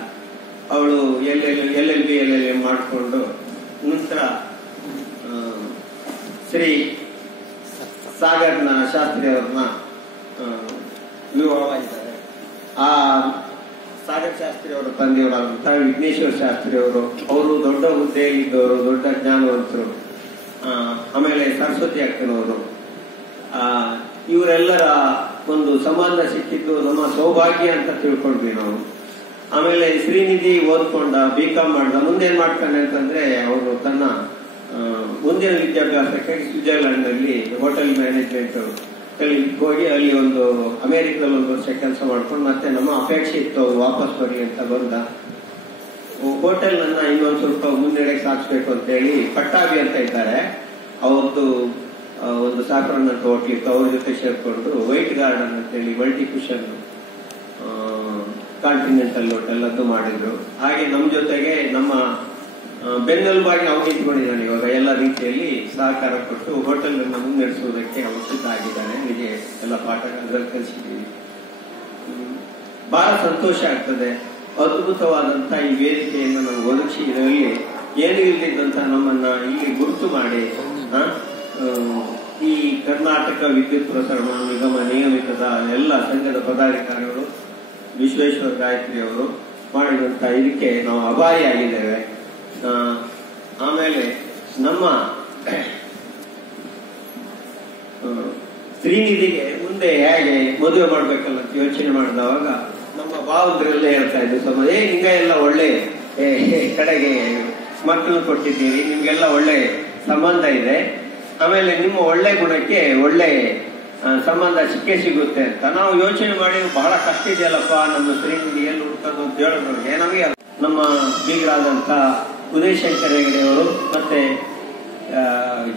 ಅವಳು LLB ಮಾಡಿಕೊಂಡು ನಂತರ ಶ್ರೀ ಸಾಗರ್ನ ಶಾಸ್ತ್ರಿ ಅವ್ರನ್ನ ವಿವಾಹವಾಗಿದ್ದಾರೆ. ಆ ಸಾಗರ್ ಶಾಸ್ತ್ರಿ ಅವರ ತಂದೆಯವರಾದಂತಹ ವಿಘ್ನೇಶ್ವರ ಶಾಸ್ತ್ರಿ ಅವರು ದೊಡ್ಡ ಹುದ್ದೆಯಲ್ಲಿದ್ದವರು, ದೊಡ್ಡ ಜ್ಞಾನವಂತರು. ಆಮೇಲೆ ಸರಸ್ವತಿ ಅಕ್ಕನವರು ಇವರೆಲ್ಲರ ಒಂದು ಸಂಬಂಧ ಸಿಕ್ಕಿದ್ದು ನಮ್ಮ ಸೌಭಾಗ್ಯ ಅಂತ ತಿಳ್ಕೊಂಡ್ವಿ ನಾವು. ಆಮೇಲೆ ಶ್ರೀನಿಧಿ ಓದ್ಕೊಂಡ, B.Com ಮಾಡ್ದ. ಮುಂದೇನ್ ಮಾಡ್ತಾನೆ ಅಂತಂದ್ರೆ ಅವರು ತನ್ನ ಮುಂದಿನ ವಿದ್ಯಾಭ್ಯಾಸಕ್ಕೆ ಸ್ವಿಟ್ಜರ್ಲೆಂಡ್ ನಲ್ಲಿ ಹೋಟೆಲ್ ಮ್ಯಾನೇಜ್ಮೆಂಟ್ ಕಲಿಲಿಕ್ಕೆ ಹೋಗಿ ಅಲ್ಲಿ ಒಂದು ಅಮೆರಿಕದಲ್ಲಿ 1 ವರ್ಷ ಕೆಲಸ ಮಾಡ್ಕೊಂಡು ಮತ್ತೆ ನಮ್ಮ ಅಪೇಕ್ಷೆ ಇತ್ತು ಅವ್ರು ವಾಪಸ್ ಬರಲಿ ಅಂತ ಬಂದ. ಹೋಟೆಲ್ ನನ್ನ ಇನ್ನೊಂದು ಸ್ವಲ್ಪ ಮುನ್ನಡೆಗೆ ಸಾಧಿಸಬೇಕು ಅಂತ ಹೇಳಿ ಪಟ್ಟಾಭಿ ಅಂತ ಇದ್ದಾರೆ, ಅವ್ರದ್ದು ಒಂದು ಸಾಫ್ರನ್ ಅಂತ ಹೋಟ್ಲ್ ಇತ್ತು, ಅವ್ರ ಜೊತೆ ಸೇರ್ಕೊಂಡು ವೈಟ್ ಗಾರ್ಡನ್ ಅಂತ ಹೇಳಿ ಮಲ್ಟಿ ಕುಷನ್ ಕಾಂಟಿನೆಂಟಲ್ ಹೋಟೆಲ್ ಅದು ಮಾಡಿದ್ರು. ಹಾಗೆ ನಮ್ಮ ಜೊತೆಗೆ ನಮ್ಮ ಬೆನ್ನೆಲುಬಾಗಿ ಅವ್ನು ನಿಂತ್ಕೊಂಡಿದ್ದಾನೆ ಇವಾಗ. ಎಲ್ಲ ರೀತಿಯಲ್ಲಿ ಸಹಕಾರ ಕೊಟ್ಟು ಹೋಟೆಲ್ ಅನ್ನ ಮುನ್ನಡೆಸುವುದಕ್ಕೆ ಅವಶ್ಯಕ ಆಗಿದ್ದಾನೆ. ನಿಮಗೆ ಎಲ್ಲ ಪಾಠಗಳಲ್ಲಿ ಕಲಿಸಿದ್ದೀವಿ. ಬಹಳ ಸಂತೋಷ ಆಗ್ತದೆ. ಅದ್ಭುತವಾದಂತ ಈ ವೇದಿಕೆಯನ್ನು ನಾವು ಒದಗಿಸಿ ಇದರಲ್ಲಿ ಏನು ಇಲ್ಲದಂತ ನಮ್ಮನ್ನ ಇಲ್ಲಿ ಗುರುತು ಮಾಡಿ ಈ ಕರ್ನಾಟಕ ವಿದ್ಯುತ್ ಪ್ರಸರಣ ನಿಗಮ ನಿಯಮಿತದ ಎಲ್ಲ ಸಂಘದ ಪದಾಧಿಕಾರಿಗಳು, ವಿಶ್ವೇಶ್ವರ ಗಾಯತ್ರಿ ಅವರು ಮಾಡಿದಂತ ಇದಕ್ಕೆ ನಾವು ಅಭಾರಿಯಾಗಿದ್ದೇವೆ. ಆಮೇಲೆ ನಮ್ಮ ಶ್ರೀನಿಧಿಗೆ ಮುಂದೆ ಹೇಗೆ ಮದುವೆ ಮಾಡ್ಬೇಕಲ್ಲ ಅಂತ ಯೋಚನೆ ಮಾಡಿದವಾಗ ನಮ್ಮ ಭಾವದ್ರಲ್ಲೇ ಹೇಳ್ತಾ ಇದ್ದು ಸ್ವಲ್ಪ ಹಿಂಗ ಎಲ್ಲ ಒಳ್ಳೆ ಕಡೆಗೆ ಮಕ್ಕಳು ಕೊಟ್ಟಿದ್ದೀರಿ, ನಿಮ್ಗೆಲ್ಲ ಒಳ್ಳೆ ಸಂಬಂಧ ಇದೆ, ಆಮೇಲೆ ನಿಮ್ಮ ಒಳ್ಳೆ ಗುಣಕ್ಕೆ ಒಳ್ಳೆ ಸಂಬಂಧ ಸಿಗುತ್ತೆ ಅಂತ ನಾವು ಯೋಚನೆ ಮಾಡಿ ಬಹಳ ಕಷ್ಟ ಇದೆಯಲ್ಲಪ್ಪ ನಮ್ಮ ಶ್ರೀನಿಧಿ ಎಲ್ಲಿ ಹುಡ್ಕೋದು ಅಂತ ಹೇಳಿದ್ರಿಗೆ ನಮಗೆ ನಮ್ಮ ಬೀಗರಾದಂತ ಉದಯಶಂಕರ ಹೆಗಡೆಯವರು ಮತ್ತೆ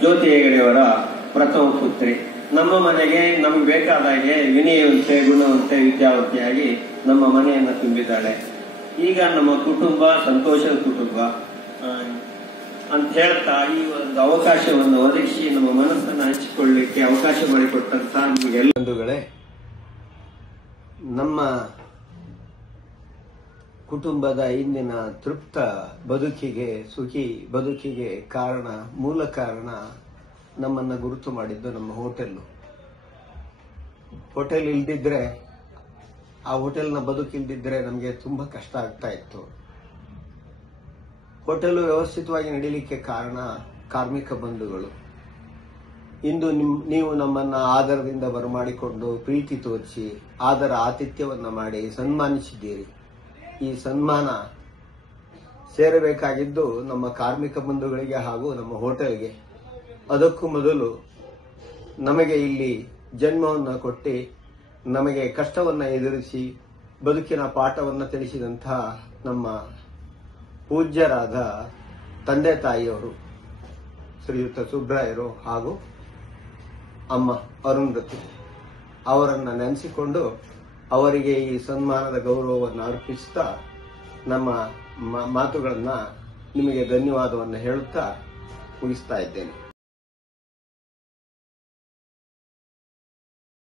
ಜ್ಯೋತಿ ಹೆಗಡೆಯವರ ಪ್ರಥಮ ಪುತ್ರಿ. ನಮ್ಮ ಮನೆಗೆ ನಮ್ಗೆ ಬೇಕಾದಾಗೆ ವಿನಯವಂತೆ ಗುಣವಂತೆ ವಿದ್ಯಾವಂತಿಯಾಗಿ ನಮ್ಮ ಮನೆಯನ್ನು ತುಂಬಿದ್ದಾಳೆ. ಈಗ ನಮ್ಮ ಕುಟುಂಬ ಸಂತೋಷದ ಕುಟುಂಬ ಅಂತ ಹೇಳ್ತಾ ಈ ಒಂದು ಅವಕಾಶವನ್ನು ಒದಗಿಸಿ ನಮ್ಮ ಮನಸ್ಸನ್ನು ಹಂಚಿಕೊಳ್ಳಲಿಕ್ಕೆ ಅವಕಾಶ ಮಾಡಿಕೊಟ್ಟಂತ ನಿಮಗೆಲ್ಲ ಬಂಧುಗಳೇ, ನಮ್ಮ ಕುಟುಂಬದ ಇಂದಿನ ತೃಪ್ತ ಬದುಕಿಗೆ, ಸುಖಿ ಬದುಕಿಗೆ ಕಾರಣ, ಮೂಲ ಕಾರಣ ನಮ್ಮನ್ನ ಗುರುತು ಮಾಡಿದ್ದು ನಮ್ಮ ಹೋಟೆಲ್ಲು. ಹೋಟೆಲ್ ಇಲ್ದಿದ್ರೆ, ಆ ಹೋಟೆಲ್ನ ಬದುಕಿಲ್ದಿದ್ರೆ ನಮಗೆ ತುಂಬಾ ಕಷ್ಟ ಆಗ್ತಾ ಇತ್ತು. ಹೋಟೆಲ್ ವ್ಯವಸ್ಥಿತವಾಗಿ ನಡೀಲಿಕ್ಕೆ ಕಾರಣ ಕಾರ್ಮಿಕ ಬಂಧುಗಳು. ಇಂದು ನೀವು ನಮ್ಮನ್ನ ಆದರದಿಂದ ಬರಮಾಡಿಕೊಂಡು ಪ್ರೀತಿ ತೋರಿಸಿ ಆದರ ಆತಿಥ್ಯವನ್ನ ಮಾಡಿ ಸನ್ಮಾನಿಸಿದ್ದೀರಿ. ಈ ಸನ್ಮಾನ ಸೇರಬೇಕಾಗಿದ್ದು ನಮ್ಮ ಕಾರ್ಮಿಕ ಬಂಧುಗಳಿಗೆ ಹಾಗೂ ನಮ್ಮ ಹೋಟೆಲ್ಗೆ. ಅದಕ್ಕೂ ಮೊದಲು ನಮಗೆ ಇಲ್ಲಿ ಜನ್ಮವನ್ನು ಕೊಟ್ಟು ನಮಗೆ ಕಷ್ಟವನ್ನ ಎದುರಿಸಿ ಬದುಕಿನ ಪಾಠವನ್ನು ತಿಳಿಸಿದಂತಹ ನಮ್ಮ ಪೂಜ್ಯರಾದ ತಂದೆ ತಾಯಿಯವರು ಶ್ರೀಯುತ ಸುಬ್ರಾಯರು ಹಾಗೂ ಅಮ್ಮ ಅರುಂಧತಿ ಅವರನ್ನ ನೆನೆಸಿಕೊಂಡು ಅವರಿಗೆ ಈ ಸನ್ಮಾನದ ಗೌರವವನ್ನು ಅರ್ಪಿಸ್ತಾ ನಮ್ಮ ಮಾತುಗಳನ್ನ ನಿಮಗೆ ಧನ್ಯವಾದವನ್ನು ಹೇಳುತ್ತಾ ಮುಗಿಸ್ತಾ ಇದ್ದೇನೆ.